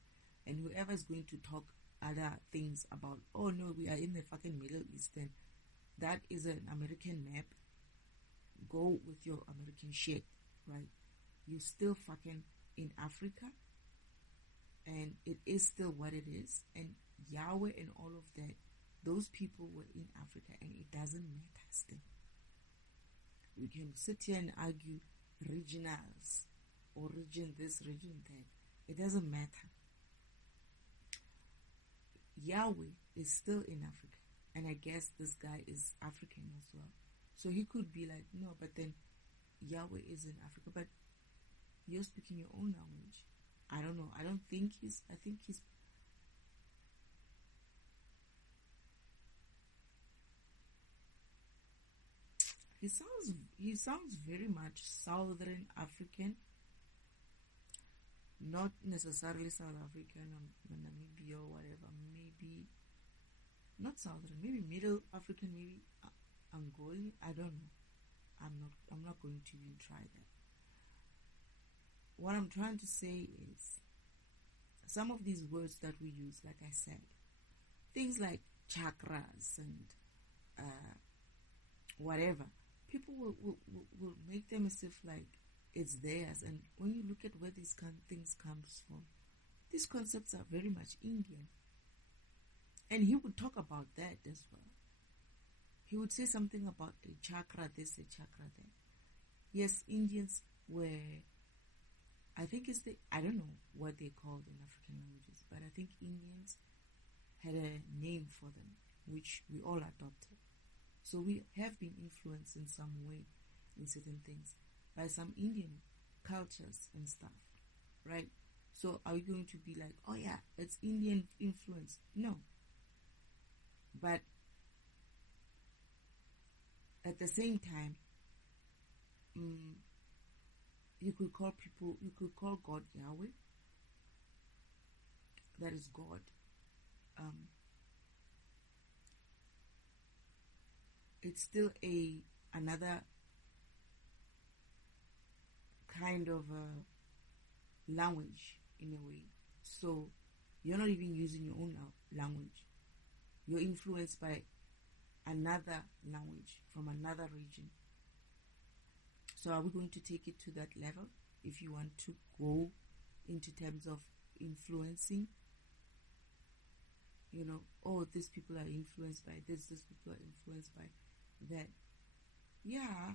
And whoever is going to talk other things about, oh no, we are in the fucking Middle East, then that is an American map. Go with your American shit, right? You're still fucking in Africa, and it is still what it is. And Yahweh and all of that, those people were in Africa, and it doesn't matter still. We can sit here and argue regionals or region this, region that. It doesn't matter. Yahweh is still in Africa, and I guess this guy is African as well. So he could be like, no, but then Yahweh is in Africa, but you're speaking your own language. I don't know. I think he's he sounds very much Southern African, not necessarily South African or Namibia or whatever. Maybe not Southern, maybe Middle African, maybe Angolan. I don't know. I'm not going to even try that. What I'm trying to say is, some of these words that we use, like I said, things like chakras and whatever, people will make them as if like it's theirs. And when you look at where these things comes from, these concepts are very much Indian. And he would talk about that as well. He would say something about a chakra this, a chakra that. Yes, Indians were, I think I don't know what they called in African languages, but I think Indians had a name for them, which we all adopted. So we have been influenced in some way in certain things by some Indian cultures and stuff, right? So are we going to be like, oh yeah, it's Indian influence? No. But at the same time, you could call people, you could call God Yahweh. That is God. It's still another kind of a language in a way. So you're not even using your own language. You're influenced by another language from another region. So are we going to take it to that level if you want to go into terms of influencing? You know, oh, these people are influenced by this, these people are influenced by that. Yeah,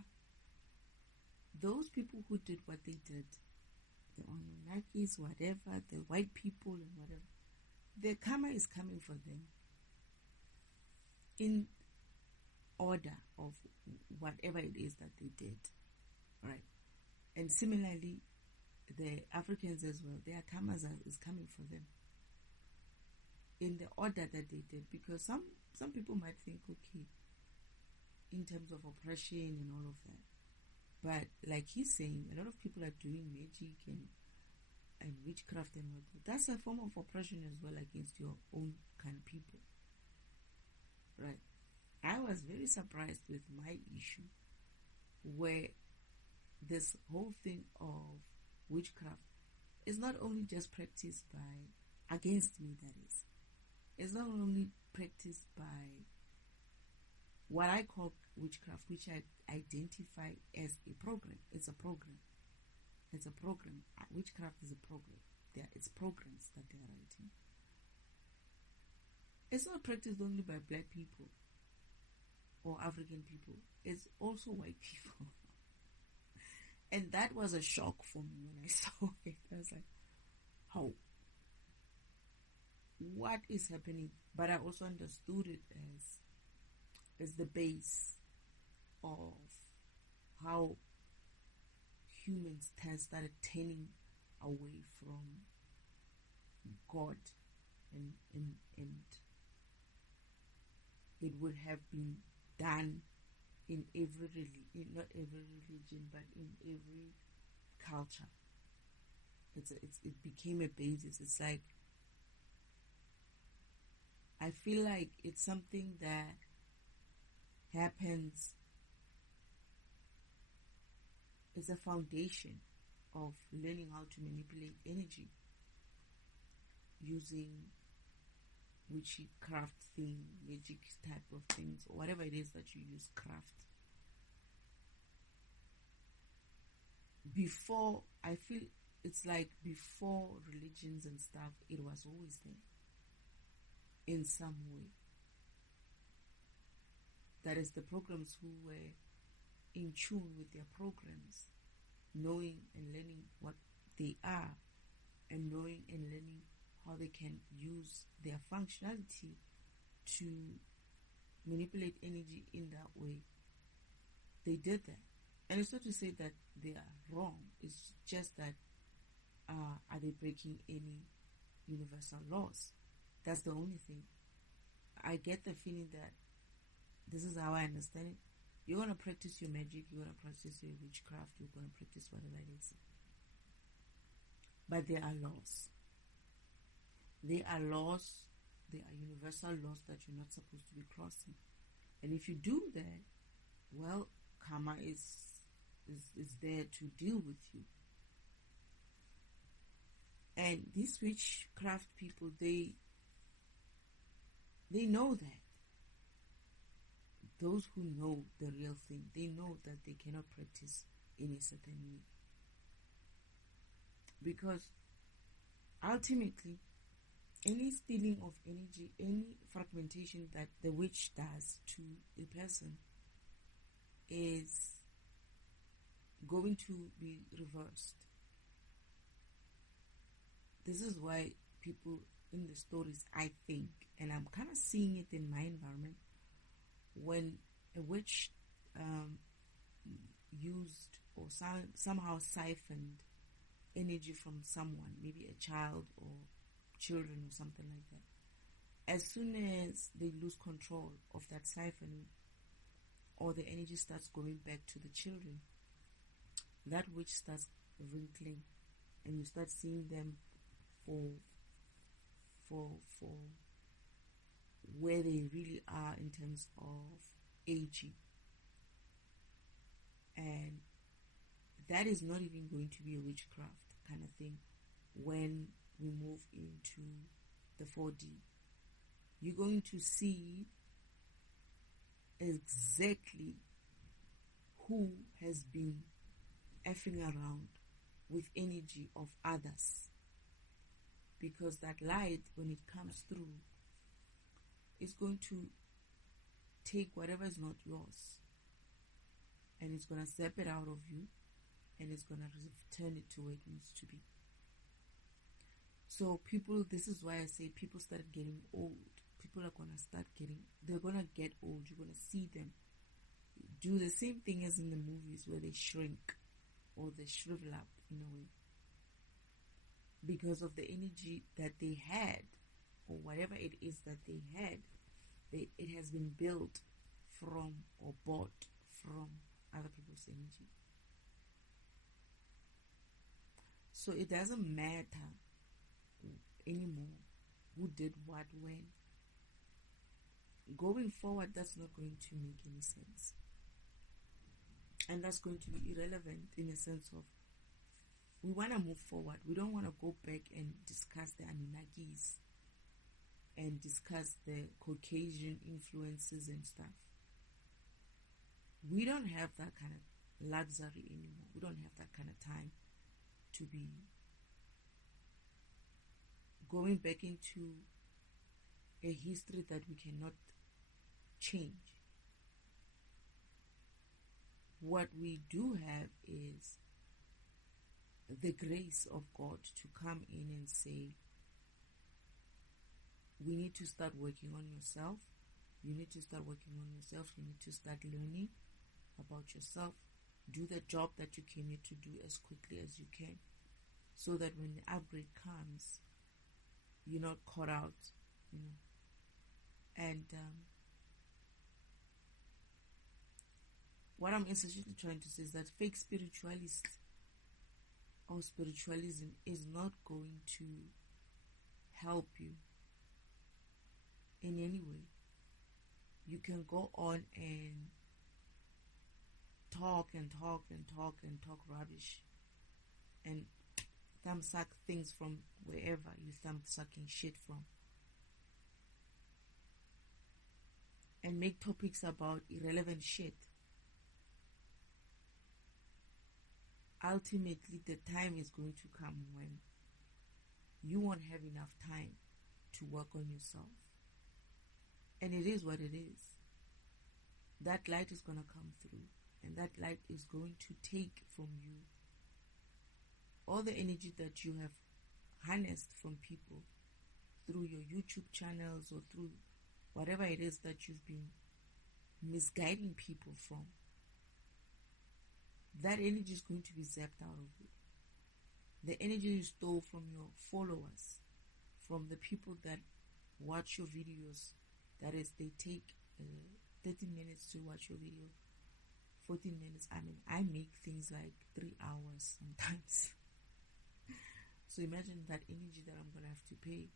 those people who did what they did, the Annunakis, whatever, the white people and whatever, the karma is coming for them in order of whatever it is that they did, right? And similarly, the Africans as well, their karma is coming for them in the order that they did, because some people might think, okay, in terms of oppression and all of that, but like he's saying, a lot of people are doing magic and witchcraft and whatnot. That's a form of oppression as well against your own kind of people, right? I was very surprised with my issue, where this whole thing of witchcraft is not only just practiced by, against me, that is, it's not only practiced by what I call witchcraft, which I identify as a program. It's a program. It's a program. Witchcraft is a program. It's programs that they are writing. It's not practiced only by black people or African people. It's also white people. And that was a shock for me when I saw it. I was like, how? What is happening? But I also understood it as the base of how humans started turning away from God, and it would have been done in every not every religion, but in every culture. It became a basis. It's like, I feel like it's something that happens. It's a foundation of learning how to manipulate energy using witchcraft thing, magic type of things, or whatever it is that you use, craft. Before, I feel it's like before religions and stuff, it was always there in some way. That is, the programs who were in tune with their programs, knowing and learning what they are, and knowing and learning how they can use their functionality to manipulate energy in that way. They did that. And it's not to say that they are wrong. It's just that are they breaking any universal laws? That's the only thing. I get the feeling that this is how I understand it. You're going to practice your magic, you're going to practice your witchcraft, you're going to practice whatever it is. But there are laws. There are laws, there are universal laws that you're not supposed to be crossing. And if you do that, well, karma is there to deal with you. And these witchcraft people, they know that. Those who know the real thing, they know that they cannot practice in a certain way. Because ultimately, any stealing of energy, any fragmentation that the witch does to a person is going to be reversed. This is why people in the stories, I think, and I'm kind of seeing it in my environment, when a witch used or somehow siphoned energy from someone, maybe a child or children or something like that, as soon as they lose control of that siphoning, or the energy starts going back to the children, that witch starts wrinkling, and you start seeing them for for where they really are in terms of aging. And that is not even going to be a witchcraft kind of thing when we move into the 4D. You're going to see exactly who has been effing around with energy of others, because that light, when it comes through, is going to take whatever is not yours, and it's going to zap it out of you, and it's going to return it to where it needs to be. So people, this is why I say people start getting old. People are going to start getting, they're going to get old. You're going to see them do the same thing as in the movies where they shrink or they shrivel up in a way, because of the energy that they had, or whatever it is that they had. It has been built from or bought from other people's energy. So it doesn't matter anymore who did what when. Going forward, that's not going to make any sense. And that's going to be irrelevant in the sense of, we want to move forward. We don't want to go back and discuss the Anunnakis and discuss the Caucasian influences and stuff. We don't have that kind of luxury anymore. We don't have that kind of time to be going back into a history that we cannot change. What we do have is the grace of God to come in and say, we need to start working on yourself. You need to start working on yourself. You need to start learning about yourself. Do the job that you came here to do as quickly as you can, so that when the upgrade comes, you're not caught out, And what I'm essentially trying to say is that fake spiritualist or spiritualism is not going to help you in any way. You can go on and talk rubbish and thumb suck things from wherever you thumb sucking shit from, and make topics about irrelevant shit. Ultimately, the time is going to come when you won't have enough time to work on yourself. And it is what it is. That light is going to come through, and that light is going to take from you all the energy that you have harnessed from people through your YouTube channels or through whatever it is that you've been misguiding people from. That energy is going to be zapped out of you. The energy you stole from your followers, from the people that watch your videos, that is, they take 30 minutes to watch your video, 14 minutes. I mean, I make things like 3 hours sometimes. So imagine that energy that I'm going to have to pay.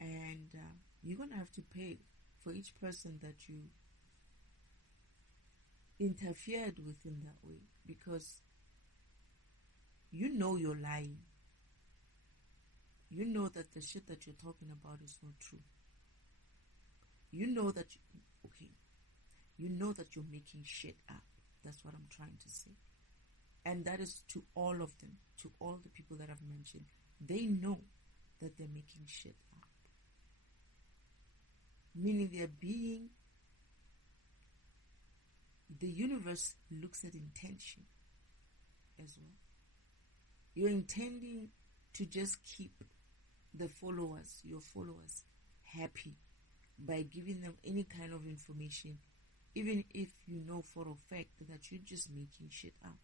And you're going to have to pay for each person that you interfered with in that way, because you know you're lying. You know that the shit that you're talking about is not true. You know that you know that you're making shit up. That's what I'm trying to say. And that is to all of them, to all the people that I've mentioned. They know that they're making shit up. Meaning the universe looks at intention as well. You're intending to just keep your followers happy by giving them any kind of information, even if you know for a fact that you're just making shit up.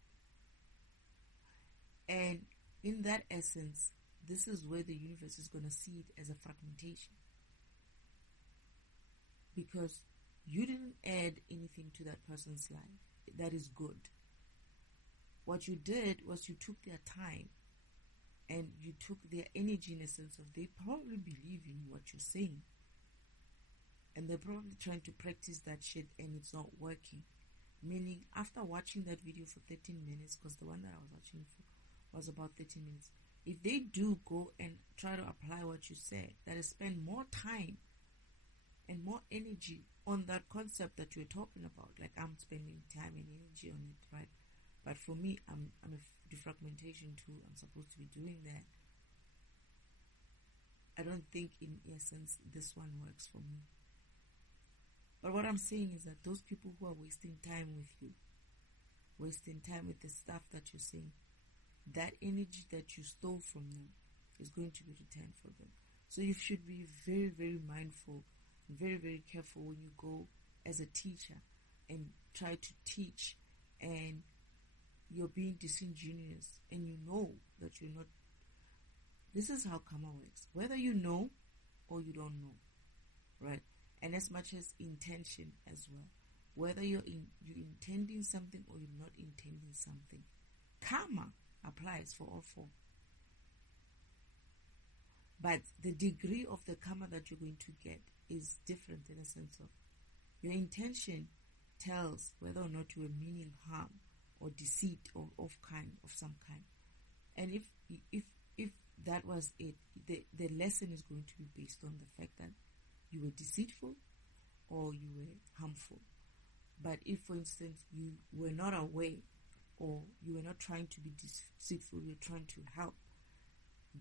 And in that essence, this is where the universe is going to see it as a fragmentation. Because you didn't add anything to that person's life that is good. what you did was you took their time and you took their energy, in a sense of they probably believe in what you're saying. And they're probably trying to practice that shit and it's not working. Meaning, after watching that video for 13 minutes, because the one that I was watching for was about 13 minutes, if they do go and try to apply what you said, that is spend more time and more energy on that concept that you're talking about. Like I'm spending time and energy on it, right? But for me, I'm a defragmentation tool. I'm supposed to be doing that. I don't think, in essence, this one works for me. But what I'm saying is that those people who are wasting time with you, wasting time with the stuff that you're saying, that energy that you stole from them is going to be returned for them. So you should be very, very mindful, very, very careful when you go as a teacher and try to teach and you're being disingenuous and you know that you're not. This is how karma works. Whether you know or you don't know, right? And as much as intention as well. Whether you're intending something or you're not intending something, karma applies for all four. But the degree of the karma that you're going to get is different, in a sense of your intention tells whether or not you are meaning harm or deceit or of some kind. And if that was it, the lesson is going to be based on the fact that you were deceitful or you were harmful. But if, for instance, you were not aware or you were not trying to be deceitful, you were trying to help,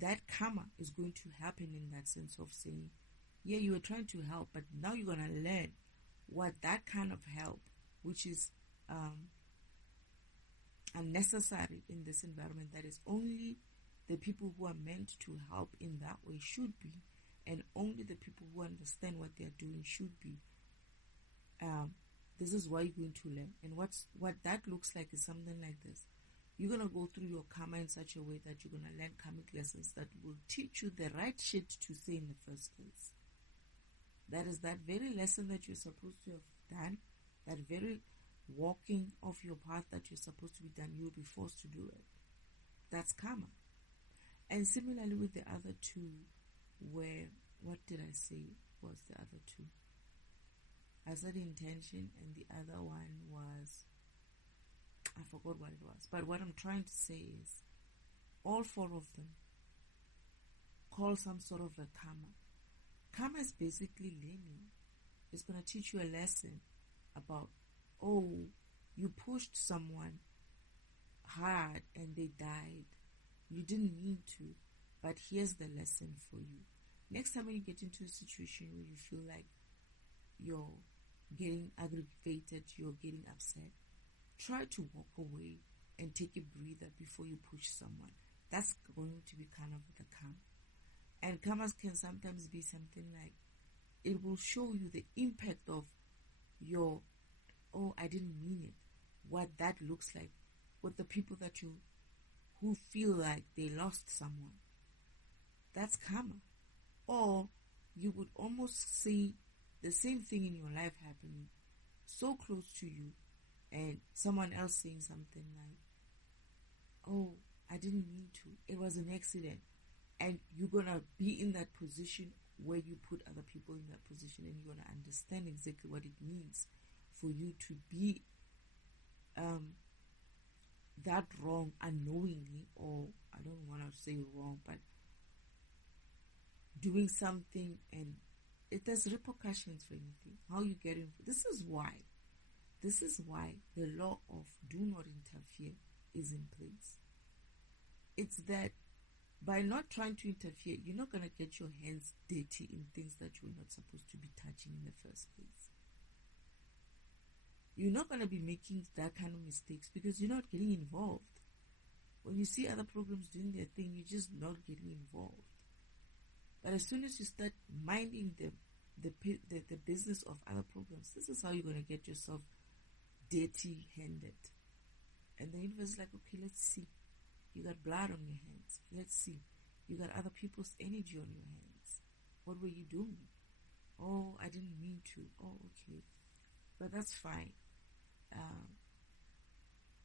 that karma is going to happen in that sense of saying, yeah, you were trying to help, but now you're going to learn what that kind of help, which is unnecessary in this environment, that is only the people who are meant to help in that way should be, and only the people who understand what they are doing should be. This is why you're going to learn. And what that looks like is something like this. You're going to go through your karma in such a way that you're going to learn karmic lessons that will teach you the right shit to say in the first place. That is that very lesson that you're supposed to have done, that very walking of your path that you're supposed to be done, you'll be forced to do it. That's karma. And similarly with the other two, where, what did I say was the other two? I said intention, and the other one was, I forgot what it was. But what I'm trying to say is, all four of them call some sort of a karma. Karma is basically learning. It's going to teach you a lesson about, oh, you pushed someone hard and they died. You didn't mean to, but here's the lesson for you. Next time when you get into a situation where you feel like you're getting aggravated, you're getting upset, try to walk away and take a breather before you push someone. That's going to be kind of the karma. And karma can sometimes be something like, it will show you the impact of your, oh, I didn't mean it, what that looks like with the people that you, who feel like they lost someone. That's karma. Or you would almost see the same thing in your life happening so close to you, and someone else saying something like, oh, I didn't mean to, it was an accident. And you're going to be in that position where you put other people in that position, and you're going to understand exactly what it means for you to be that wrong unknowingly, or I don't want to say wrong, but doing something and there's repercussions for anything. How you get in. This is why the law of do not interfere is in place. It's that by not trying to interfere, you're not going to get your hands dirty in things that you're not supposed to be touching in the first place. You're not going to be making that kind of mistakes because you're not getting involved. When you see other programs doing their thing, you're just not getting involved. But as soon as you start minding the business of other programs, this is how you're going to get yourself dirty-handed. And the universe is like, okay, let's see. You got blood on your hands. Let's see. You got other people's energy on your hands. What were you doing? Oh, I didn't mean to. Oh, okay. But that's fine.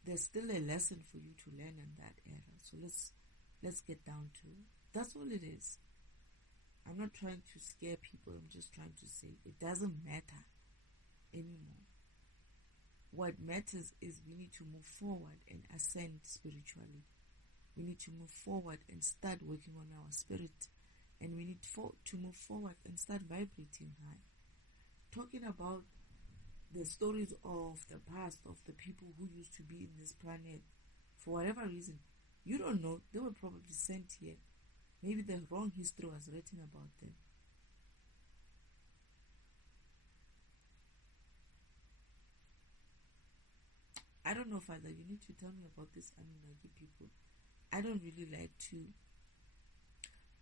there's still a lesson for you to learn in that era. So let's get down to it. That's all it is. I'm not trying to scare people. I'm just trying to say it doesn't matter anymore. What matters is we need to move forward and ascend spiritually. We need to move forward and start working on our spirit. And we need to move forward and start vibrating high. Talking about the stories of the past, of the people who used to be in this planet, for whatever reason, you don't know, they were probably sent here. Maybe the wrong history was written about them. I don't know, Father, you need to tell me about this Annunaki people. I don't really like to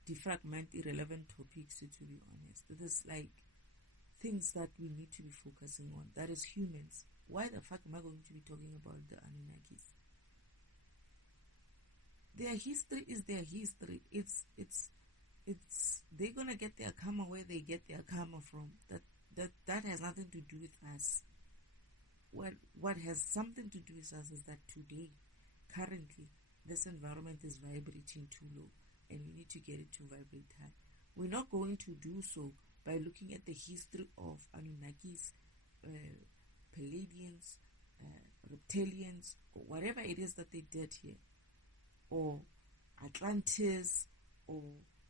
defragment irrelevant topics, to be honest. There's like things that we need to be focusing on. That is humans. Why the fuck am I going to be talking about the Anunnakis? Their history is their history. It's they're gonna get their karma where they get their karma from. That has nothing to do with us. What has something to do with us is that today, currently, this environment is vibrating too low, and we need to get it to vibrate high. We're not going to do so by looking at the history of Anunnakis, Palladians, reptilians, or whatever it is that they did here, or Atlantis, or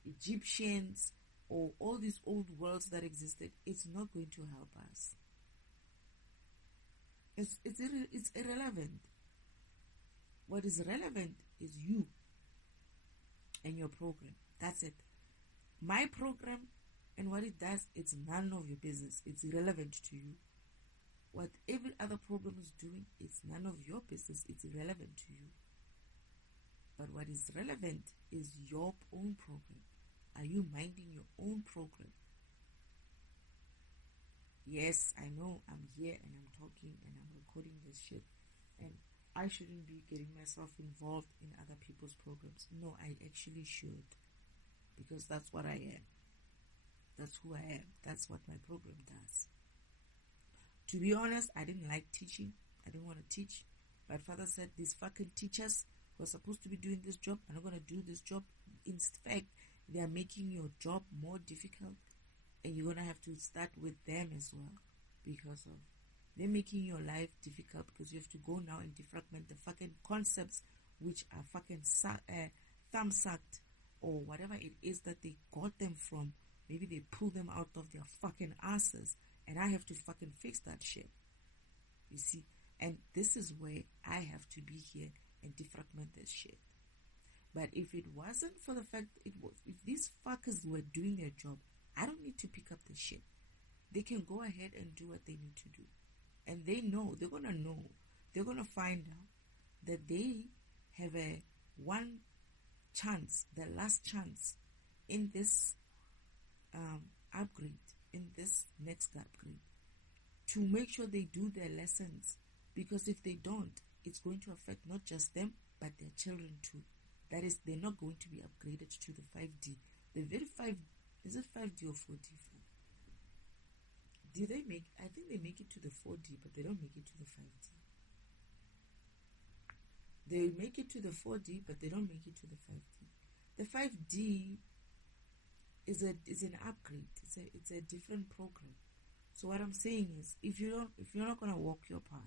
Egyptians, or all these old worlds that existed. It's not going to help us. It's irrelevant. What is relevant is you and your program. That's it. My program and what it does, it's none of your business. It's irrelevant to you. What every other program is doing, it's none of your business. It's irrelevant to you. But what is relevant is your own program. Are you minding your own program? Yes, I know I'm here and I'm talking and I'm recording this shit, and I shouldn't be getting myself involved in other people's programs. No, I actually should, because that's what I am. That's who I am. That's what my program does. To be honest, I didn't like teaching. I didn't want to teach. My father said, these fucking teachers who are supposed to be doing this job are not going to do this job. In fact, they are making your job more difficult, and you're going to have to start with them as well, because of they're making your life difficult, because you have to go now and defragment the fucking concepts which are fucking thumb-sucked, or whatever it is that they got them from. Maybe they pull them out of their fucking asses, and I have to fucking fix that shit. You see? And this is where I have to be here and defragment this shit. But if it wasn't for the fact if these fuckers were doing their job, I don't need to pick up the shit. They can go ahead and do what they need to do. And they know, they're going to know, they're going to find out that they have a one chance, the last chance in this upgrade, in this next upgrade, to make sure they do their lessons. Because if they don't, it's going to affect not just them, but their children too. That is, they're not going to be upgraded to the 5D. The very 5, is it 5D or 4D? Do they make, I think they make it to the 4D, but they don't make it to the 5D. They make it to the 4D, but they don't make it to the 5D. The 5D is an upgrade. It's a different program. So what I'm saying is, if you're not gonna walk your path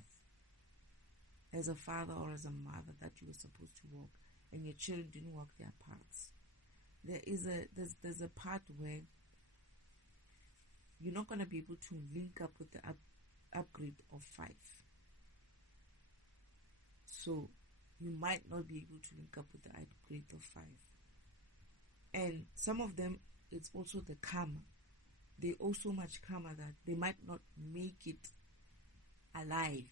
as a father or as a mother that you were supposed to walk, and your children didn't walk their paths, there's a part where you're not gonna be able to link up with the upgrade of 5. So you might not be able to link up with the upgrade of 5. And some of them, it's also the karma. They owe so much karma that they might not make it alive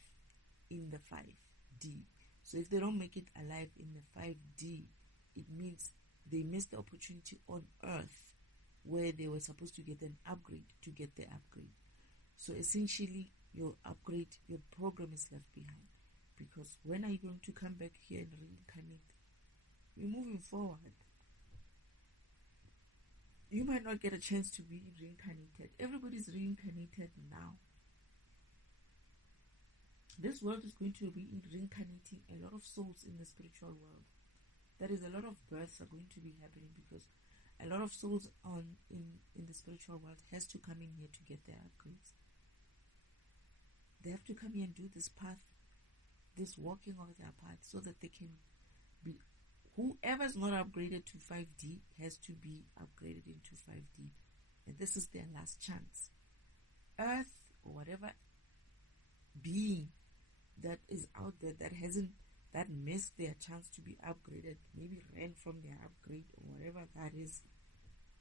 in the 5D. So if they don't make it alive in the 5D, it means they missed the opportunity on Earth where they were supposed to get an upgrade to get the upgrade. So essentially, your upgrade, your program is left behind. Because when are you going to come back here and reincarnate? We're moving forward. You might not get a chance to be reincarnated. Everybody's reincarnated now. This world is going to be reincarnating a lot of souls in the spiritual world. There is a lot of births are going to be happening because a lot of souls in the spiritual world has to come in here to get their upgrades. They have to come here and do this path, this walking of their path, so that they can be. Whoever's not upgraded to 5D has to be upgraded into 5D, and this is their last chance. Earth or whatever being that is out there that missed their chance to be upgraded, maybe ran from their upgrade or whatever that is,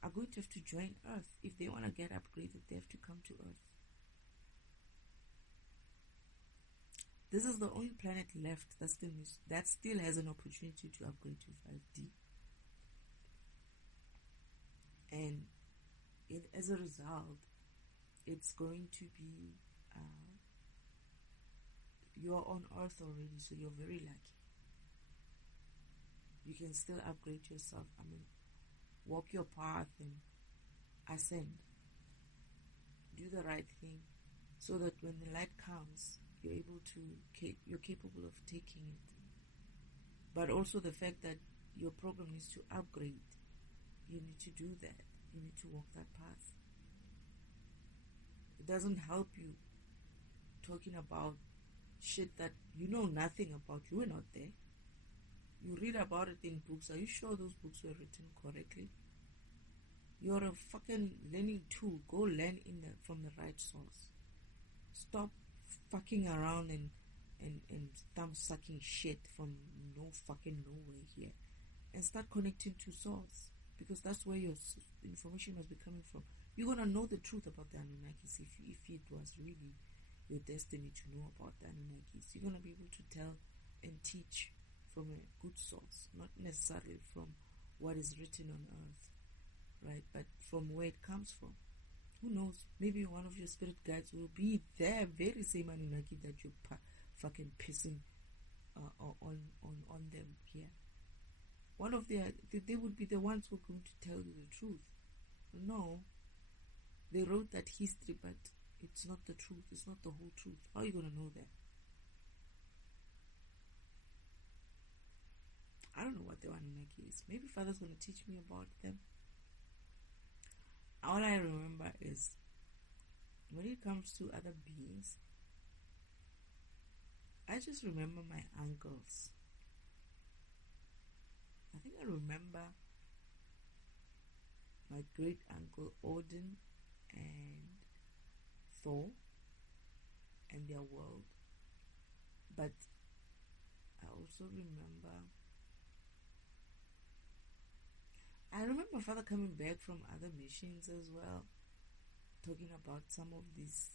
are going to have to join Earth. If they want to get upgraded, they have to come to Earth. This is the only planet left that still has an opportunity to upgrade to 5D. And as a result, it's going to be you're on Earth already, so you're very lucky. You can still upgrade yourself. Walk your path and ascend. Do the right thing, so that when the light comes, you're capable of taking it. But also the fact that your program needs to upgrade. You need to do that. You need to walk that path. It doesn't help you talking about shit that you know nothing about. You were not there. You read about it in books. Are you sure those books were written correctly? You're a fucking learning tool. Go learn from the right source. Stop fucking around and thumb sucking shit from no fucking nowhere here, and start connecting to source, because that's where your information must be coming from. You're gonna know the truth about the Anunnakis if it was really your destiny to know about the Anunnakis. You're gonna be able to tell and teach from a good source, not necessarily from what is written on earth, right? But from where it comes from. Who knows? Maybe one of your spirit guides will be their very same Anunnaki that you're fucking pissing on them here. One of they would be the ones who are going to tell you the truth. No, they wrote that history, but it's not the truth. It's not the whole truth. How are you going to know that? I don't know what the Anunnaki is. Maybe Father's going to teach me about them. All I remember is when it comes to other beings, I just remember my uncles. I think I remember my great uncle Odin and Thor and their world. But I also remember Father coming back from other missions as well, talking about some of these.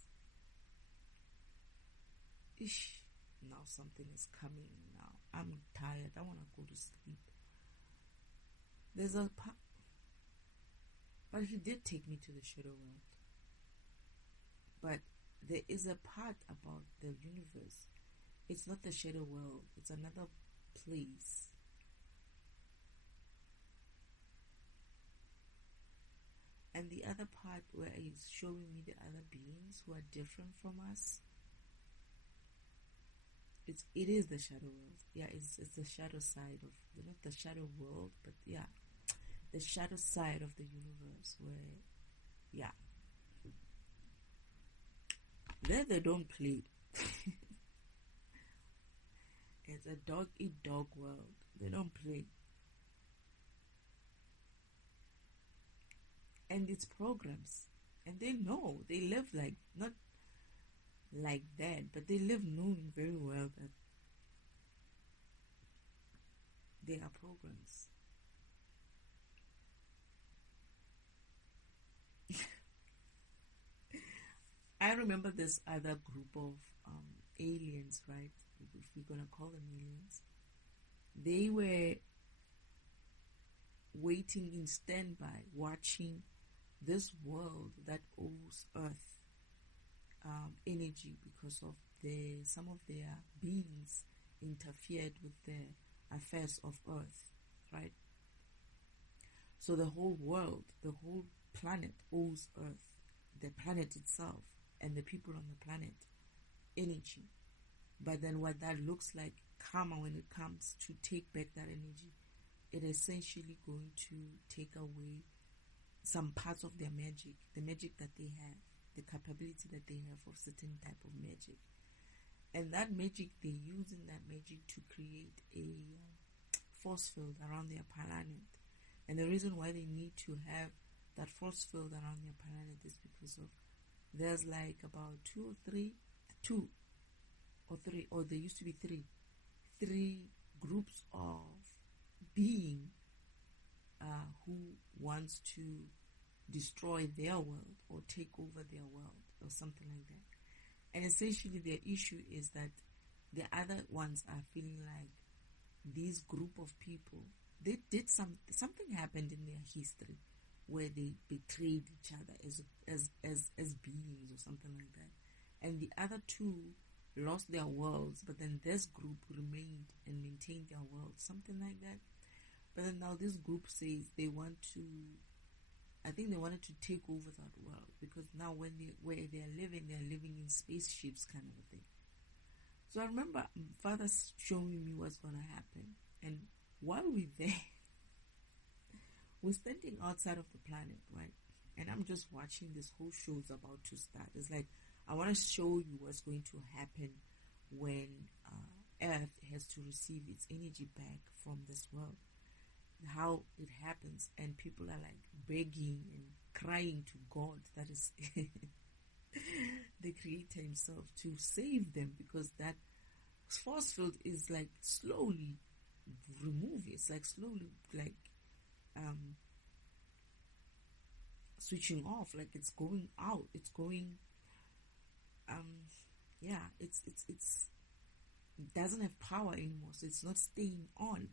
Now something is coming now. I'm tired. I want to go to sleep. There's a part, but he did take me to the shadow world. But there is a part about the universe. It's not the shadow world. It's another place. And the other part where he's showing me the other beings who are different from us, it is the shadow world. Yeah, it's the shadow side of, not the shadow world, but yeah, the shadow side of the universe where, yeah, there they don't play. It's a dog-eat-dog world. They don't play. And it's programs. And they know. They live like, not like that, but they live knowing very well that they are programs. I remember this other group of aliens, right? If we're going to call them aliens. They were waiting in standby, watching this world that owes Earth energy because of some of their beings interfered with the affairs of Earth, right? So the whole world, the whole planet owes Earth, the planet itself, and the people on the planet energy But then what that looks like, karma, when it comes to take back that energy, it essentially going to take away some parts of their magic, the magic that they have, the capability that they have for certain type of magic. And that magic, they're using that magic to create a force field around their planet. And the reason why they need to have that force field around their planet is because of there's like about two or three, or there used to be three groups of being who wants to destroy their world or take over their world or something like that. And essentially their issue is that the other ones are feeling like these group of people, they did something happened in their history where they betrayed each other as beings or something like that. And the other two lost their worlds, but then this group remained and maintained their world, something like that. But then now this group says they want to, I think they wanted to take over that world, because now where they're living in spaceships kind of a thing. So I remember Father showing me what's going to happen. And while we're there, we're standing outside of the planet, right? And I'm just watching this whole show's about to start. It's like, I want to show you what's going to happen when Earth has to receive its energy back from this world. How it happens, and people are like begging and crying to God, that is the Creator Himself, to save them, because that force field is like slowly removing. It's like slowly like switching off, like it's going out. It's going it doesn't have power anymore, so it's not staying on.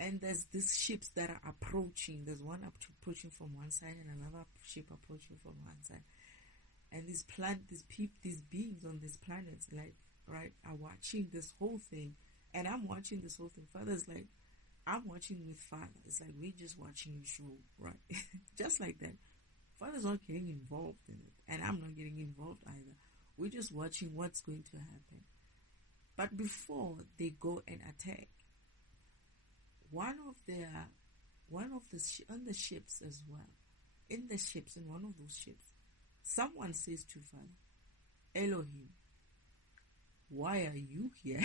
And there's these ships that are approaching. There's one approaching from one side and another ship approaching from one side. And these beings on this planet, like, right, are watching this whole thing. And I'm watching this whole thing. Father's like, I'm watching with Father. It's like we're just watching a show, right? Just like that. Father's not getting involved in it. And I'm not getting involved either. We're just watching what's going to happen. But before they go and attack, on the ships as well, in one of those ships, someone says to Father, Elohim, why are you here?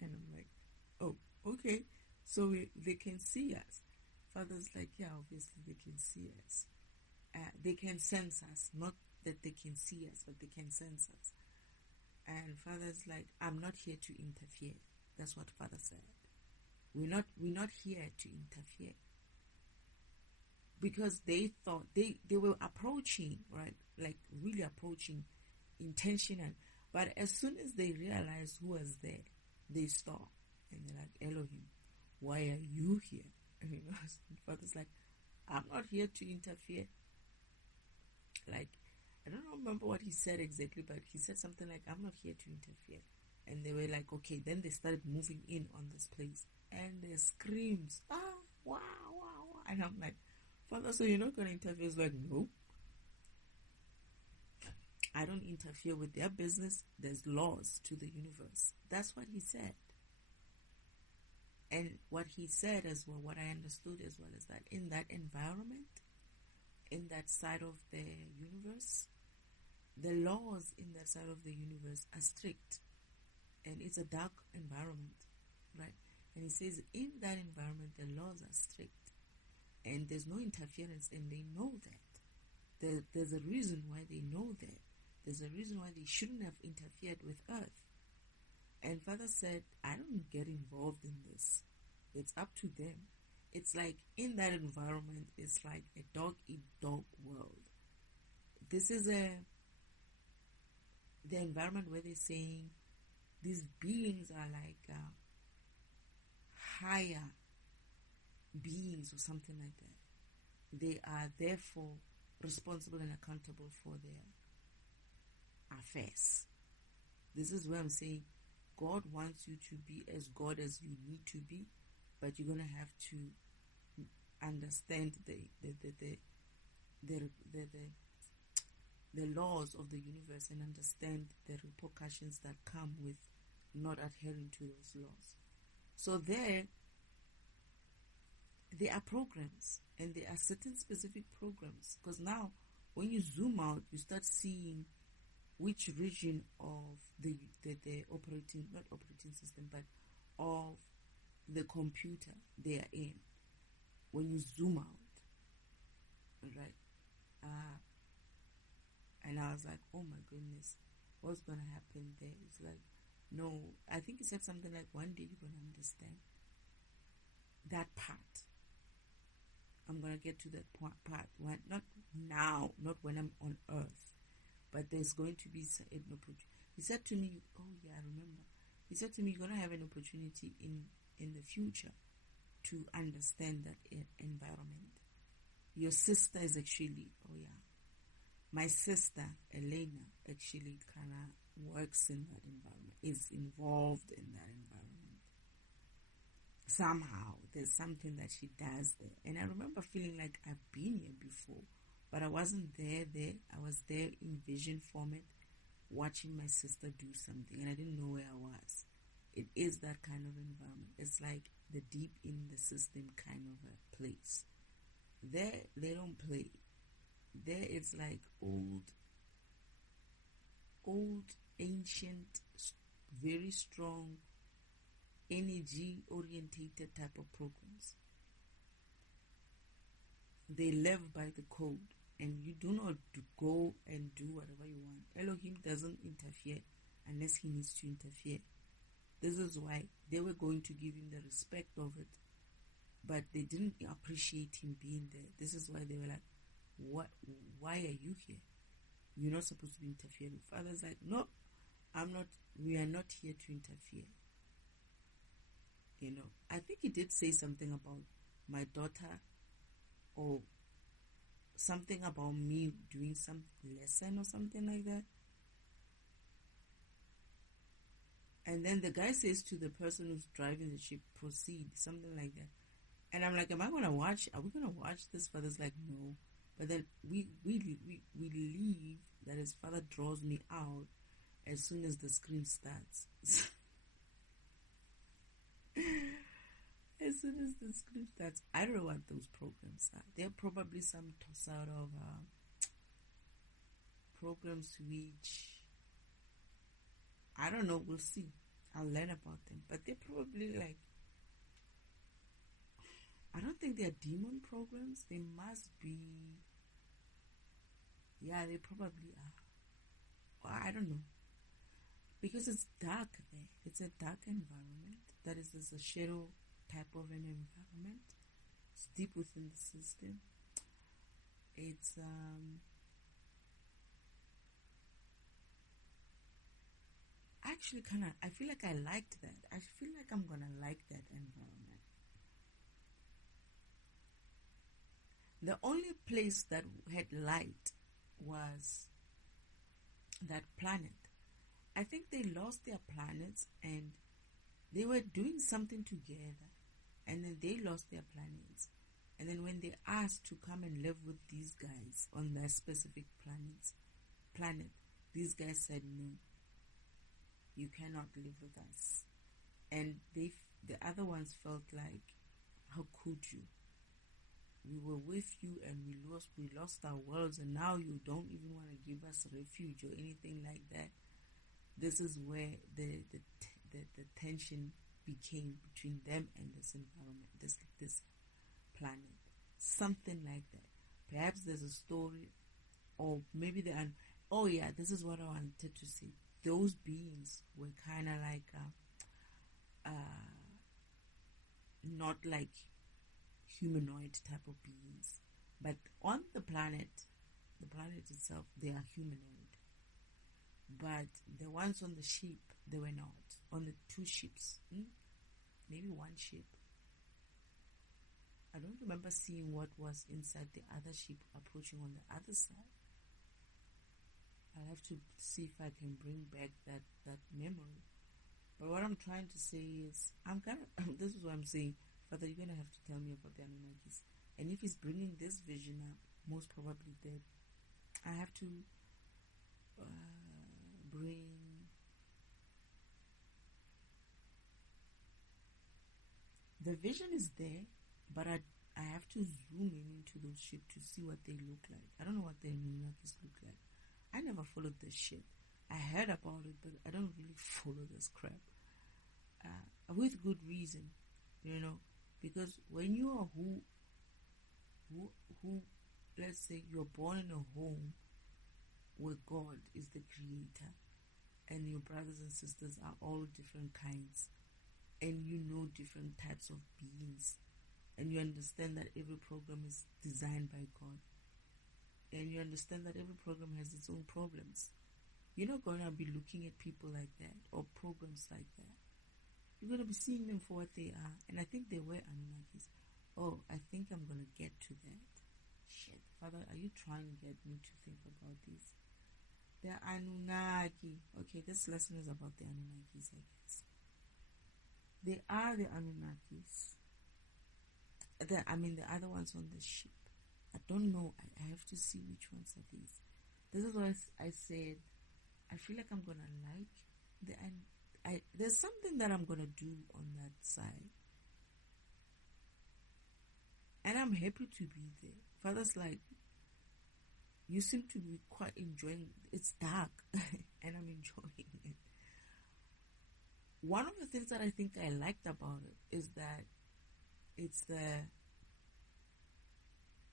And I'm like, oh, okay, so they can see us. Father's like, yeah, obviously they can see us. They can sense us, not that they can see us, but they can sense us. And Father's like, I'm not here to interfere. That's what Father said. We're not here to interfere. Because they thought they were approaching, right? Like really approaching, intentional. But as soon as they realized who was there, they stopped. And they're like, Elohim, why are you here? And Father's like, I'm not here to interfere. Like, I don't remember what he said exactly, but he said something like, I'm not here to interfere. And they were like, okay. Then they started moving in on this place. And there's screams. Ah, wow, wow, wow. And I'm like, Father, so you're not going to interfere? He's like, no. I don't interfere with their business. There's laws to the universe. That's what he said. And what he said as well, what I understood as well, is that in that environment, in that side of the universe, the laws in that side of the universe are strict. And it's a dark environment, right? And he says in that environment, the laws are strict. And there's no interference, and they know that. There's a reason why they know that. There's a reason why they shouldn't have interfered with Earth. And Father said, I don't get involved in this. It's up to them. It's like in that environment, it's like a dog-eat-dog world. This is the environment where they're saying these beings are like higher beings or something like that. They are therefore responsible and accountable for their affairs. This is where I'm saying God wants you to be as God as you need to be, but you're going to have to the laws of the universe and understand the repercussions that come with not adhering to those laws. So there are programs, and there are certain specific programs, because now when you zoom out, you start seeing which region of the operating, not operating system, but of the computer they are in when you zoom out, right? And I was like, oh my goodness, what's going to happen there? It's like, no, I think he said something like, one day you're going to understand that part. I'm going to get to that part, not now, not when I'm on Earth, but there's going to be an opportunity. He said to me, oh yeah, I remember. He said to me, you're going to have an opportunity in the future to understand that environment. Your sister is actually, oh yeah, my sister, Elena, actually kind of works in that environment, is involved in that environment. Somehow, there's something that she does there. And I remember feeling like I've been here before, but I wasn't there. I was there in vision format, watching my sister do something, and I didn't know where I was. It is that kind of environment. It's like the deep in the system kind of a place. There, they don't play. There, it's like old, ancient, very strong, energy-orientated type of programs. They live by the code, and you do not go and do whatever you want. Elohim doesn't interfere unless he needs to interfere. This is why they were going to give him the respect of it, but they didn't appreciate him being there. This is why they were like, "What? Why are you here? You're not supposed to be interfering." Father's like, "No, I'm not. We are not here to interfere." You know, I think he did say something about my daughter, or something about me doing some lesson or something like that. And then the guy says to the person who's driving the ship, proceed, something like that. And I'm like, am I going to watch? Are we going to watch this? Father's like, no. But then we leave, that his father draws me out as soon as the screen starts. As soon as the screen starts, I don't know what those programs are. They're probably some toss out of programs which, I don't know, we'll see. I'll learn about them. But they're probably like, I don't think they're demon programs. They must be, yeah, they probably are. Well, I don't know. Because it's dark there. It's a dark environment. That is, it's a shadow type of an environment. It's deep within the system. It's actually kind of, I feel like I liked that. I feel like I'm gonna like that environment. The only place that had light was that planet. I think they lost their planets, and they were doing something together, and then they lost their planets. And then when they asked to come and live with these guys on their specific planet, these guys said, no, you cannot live with us. And the other ones felt like, how could you? We were with you, and we lost our worlds, and now you don't even want to give us refuge or anything like that. This is where the tension became between them and this environment, this planet, something like that. Perhaps there's a story, or maybe oh yeah, this is what I wanted to say. Those beings were kind of like not like humanoid type of beings, but on the planet itself, they are humanoid. But the ones on the ship, they were not. On the two ships, maybe one ship. I don't remember seeing what was inside the other ship approaching on the other side. I'll have to see if I can bring back that memory. But what I'm trying to say is, this is what I'm saying, Father, you're going to have to tell me about the Anunnakis. And if he's bringing this vision up, most probably that I have to bring. The vision is there, but I have to zoom in into those shit to see what they look like. I don't know what the Anunakis look like. I never followed this shit. I heard about it, but I don't really follow this crap. With good reason, because when you are who, let's say you're born in a home where God is the creator, and your brothers and sisters are all different kinds, and you know different types of beings, and you understand that every program is designed by God, and you understand that every program has its own problems. You're not going to be looking at people like that or programs like that. You're going to be seeing them for what they are. And I think they were Anunnakis. Oh, I think I'm going to get to that. Shit, Father, are you trying to get me to think about this? They're Anunnaki. Okay, this lesson is about the Anunnakis, I guess. They are the Anunnakis. The other ones on the ship. I don't know. I have to see which ones are these. This is why I said I feel like I'm going to like there's something that I'm going to do on that side. And I'm happy to be there. Father's like, you seem to be quite enjoying it. It's dark and I'm enjoying it. One of the things that I think I liked about it is that it's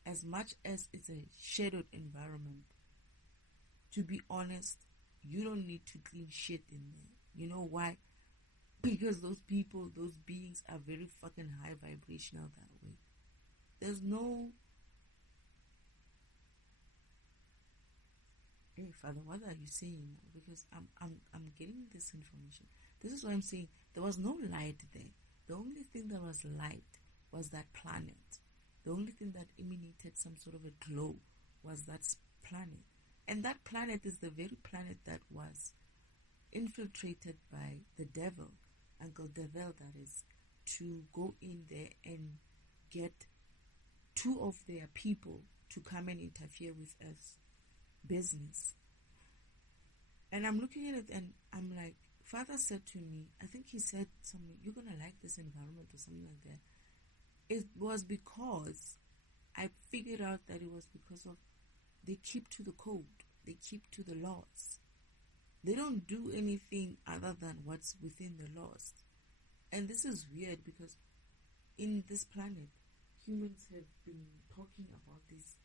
as much as it's a shadowed environment, to be honest, you don't need to clean shit in there. You know why? Because those people, those beings are very fucking high vibrational that way. There's no... Hey, Father, what are you saying? Because I'm getting this information. This is why I'm saying there was no light there. The only thing that was light was that planet. The only thing that emanated some sort of a glow was that planet. And that planet is the very planet that was infiltrated by the devil, Uncle Devil that is, to go in there and get two of their people to come and interfere with us business. And I'm looking at it and I'm like, Father said to me, I think he said something, you're going to like this environment or something like that. It was because I figured out that it was because of they keep to the code. They keep to the laws. They don't do anything other than what's within the laws. And this is weird because in this planet, humans have been talking about these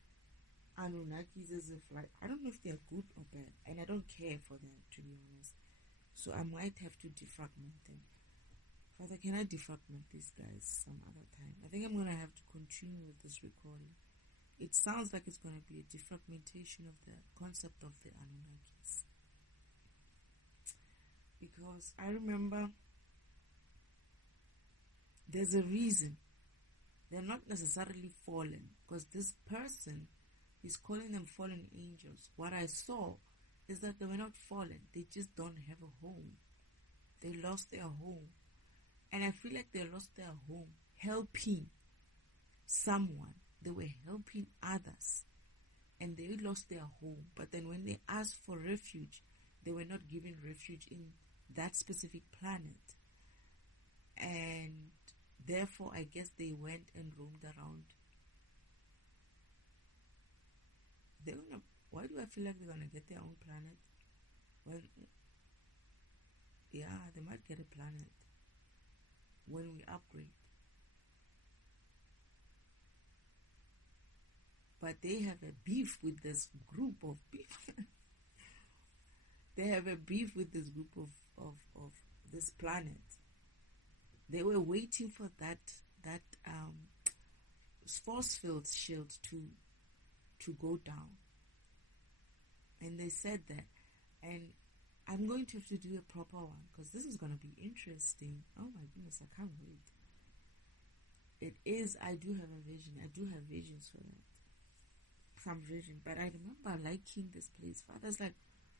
Anunnakis as if like, I don't know if they're good or bad. And I don't care for them, to be honest. So I might have to defragment them. Father, can I defragment these guys some other time? I think I'm going to have to continue with this recording. It sounds like it's going to be a defragmentation of the concept of the Anunnakis. Because I remember there's a reason. They're not necessarily fallen. Because this person is calling them fallen angels. What I saw is that they were not fallen. They just don't have a home. They lost their home. And I feel like they lost their home helping someone. They were helping others. And they lost their home. But then when they asked for refuge, they were not given refuge in that specific planet. And therefore, I guess they went and roamed around. Why do I feel like they're going to get their own planet? Well, yeah, they might get a planet when we upgrade. But they have a beef with this group of people. They have a beef with this group of this planet. They were waiting for that force field shield to go down. And they said that. And I'm going to have to do a proper one because this is going to be interesting. Oh my goodness, I can't wait. It is, I do have a vision. I do have visions for that. Some vision. But I remember liking this place. Father's like,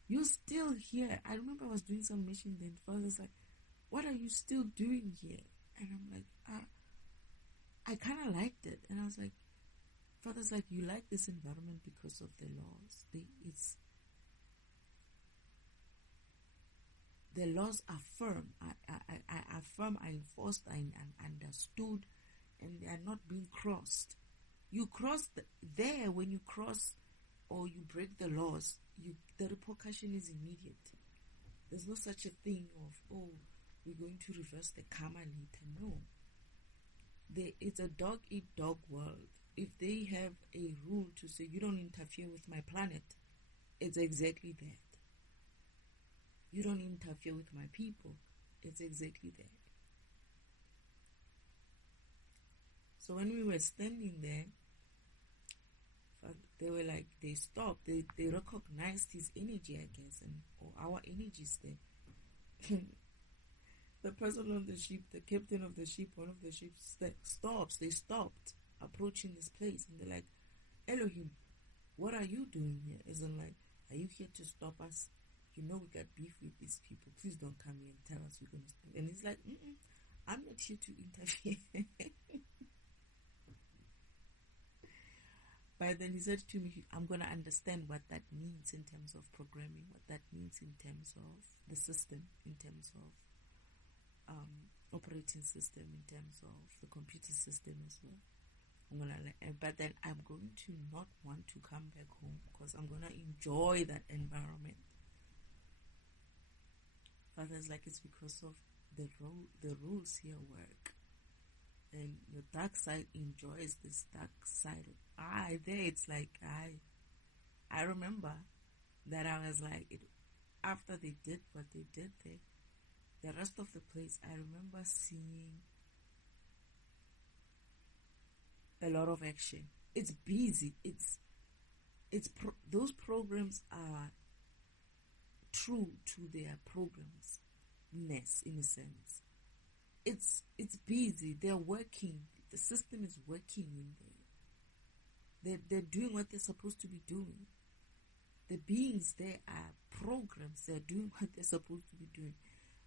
you're still here. I remember I was doing some mission then. Father's like, what are you still doing here? And I'm like, I kind of liked it. And I was like, Father's like, you like this environment because of the laws. the laws are firm, are firm, are enforced, and understood, and they are not being crossed. You cross there when you cross or you break the laws, the repercussion is immediate. There's no such a thing of, oh, we're going to reverse the karma later. No. It's a dog-eat-dog world. If they have a rule to say, you don't interfere with my planet, it's exactly that. You don't interfere with my people, it's exactly that. So when we were standing there, they were like, they stopped, they recognized his energy, I guess, or our energies there. The person on the ship, the captain of the ship, one of the ships, they stopped approaching this place, and they're like, Elohim, what are you doing here? Isn't like, are you here to stop us? You know we got beef with these people. Please don't come here and tell us we're going to stop. And he's like, I'm not here to interfere. But then he said to me, I'm going to understand what that means in terms of programming, what that means in terms of the system, in terms of operating system, in terms of the computer system as well. But then I'm going to not want to come back home because I'm going to enjoy that environment. Father's like, it's because of the rules here work. And your dark side enjoys this dark side. There it's like, I remember that I was like, after they did what they did there, the rest of the place, I remember seeing a lot of action. It's busy. Those programs are true to their programs-ness, in a sense. It's busy. They're working. The system is working in there. They're doing what they're supposed to be doing. The beings there are programs. They're doing what they're supposed to be doing.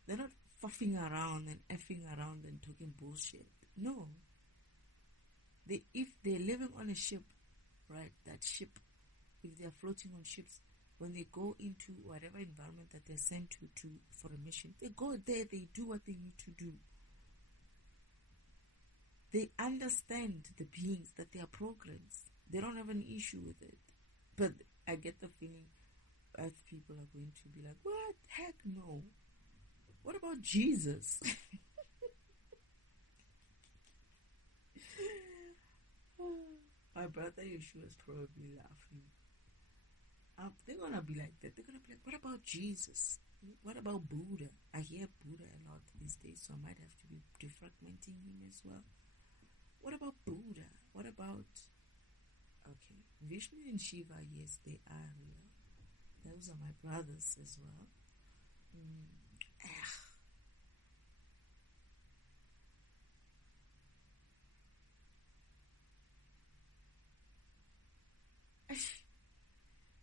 They're not fuffing around and effing around and talking bullshit. No. If they're living on a ship, right, that ship, if they're floating on ships, when they go into whatever environment that they're sent to for a mission, they go there, they do what they need to do. They understand the beings, that they are programs. They don't have an issue with it. But I get the feeling Earth people are going to be like, what? Heck no. What about Jesus? My brother Yeshua is probably laughing. They're going to be like that. They're going to be like, what about Jesus? What about Buddha? I hear Buddha a lot these days, so I might have to be defragmenting him as well. What about Buddha? What about... Okay, Vishnu and Shiva, yes, they are real. Those are my brothers as well.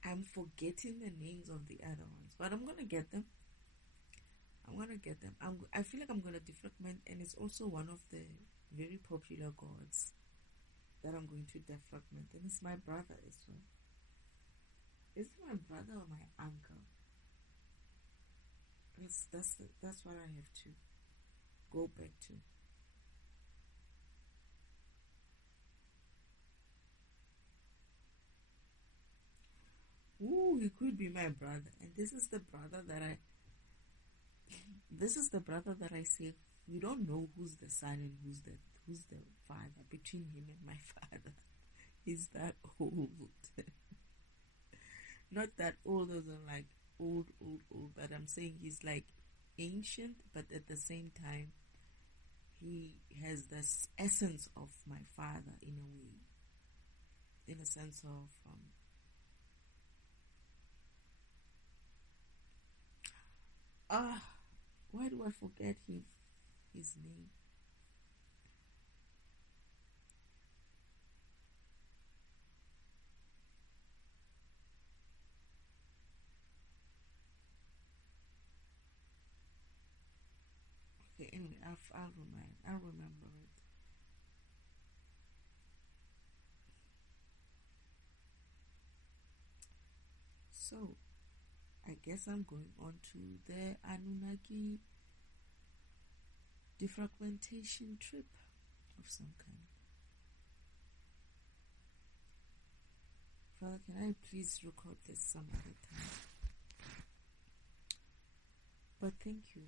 I'm forgetting the names of the other ones, but I'm gonna get them. I feel like I'm gonna defragment, and it's also one of the very popular gods that I'm going to defragment, and it's my brother as well. Is it my brother or my uncle? That's what I have to go back to. Ooh, he could be my brother, and this is the brother that I say we don't know who's the son and who's the father between him and my father. He's that old. Not that old as in like old, but I'm saying he's like ancient, but at the same time, he has this essence of my father in a way, in a sense of why do I forget his name? Okay, anyway, I'll remember it. So I guess I'm going on to the Annunaki defragmentation trip of some kind. Father, can I please record this some other time? But thank you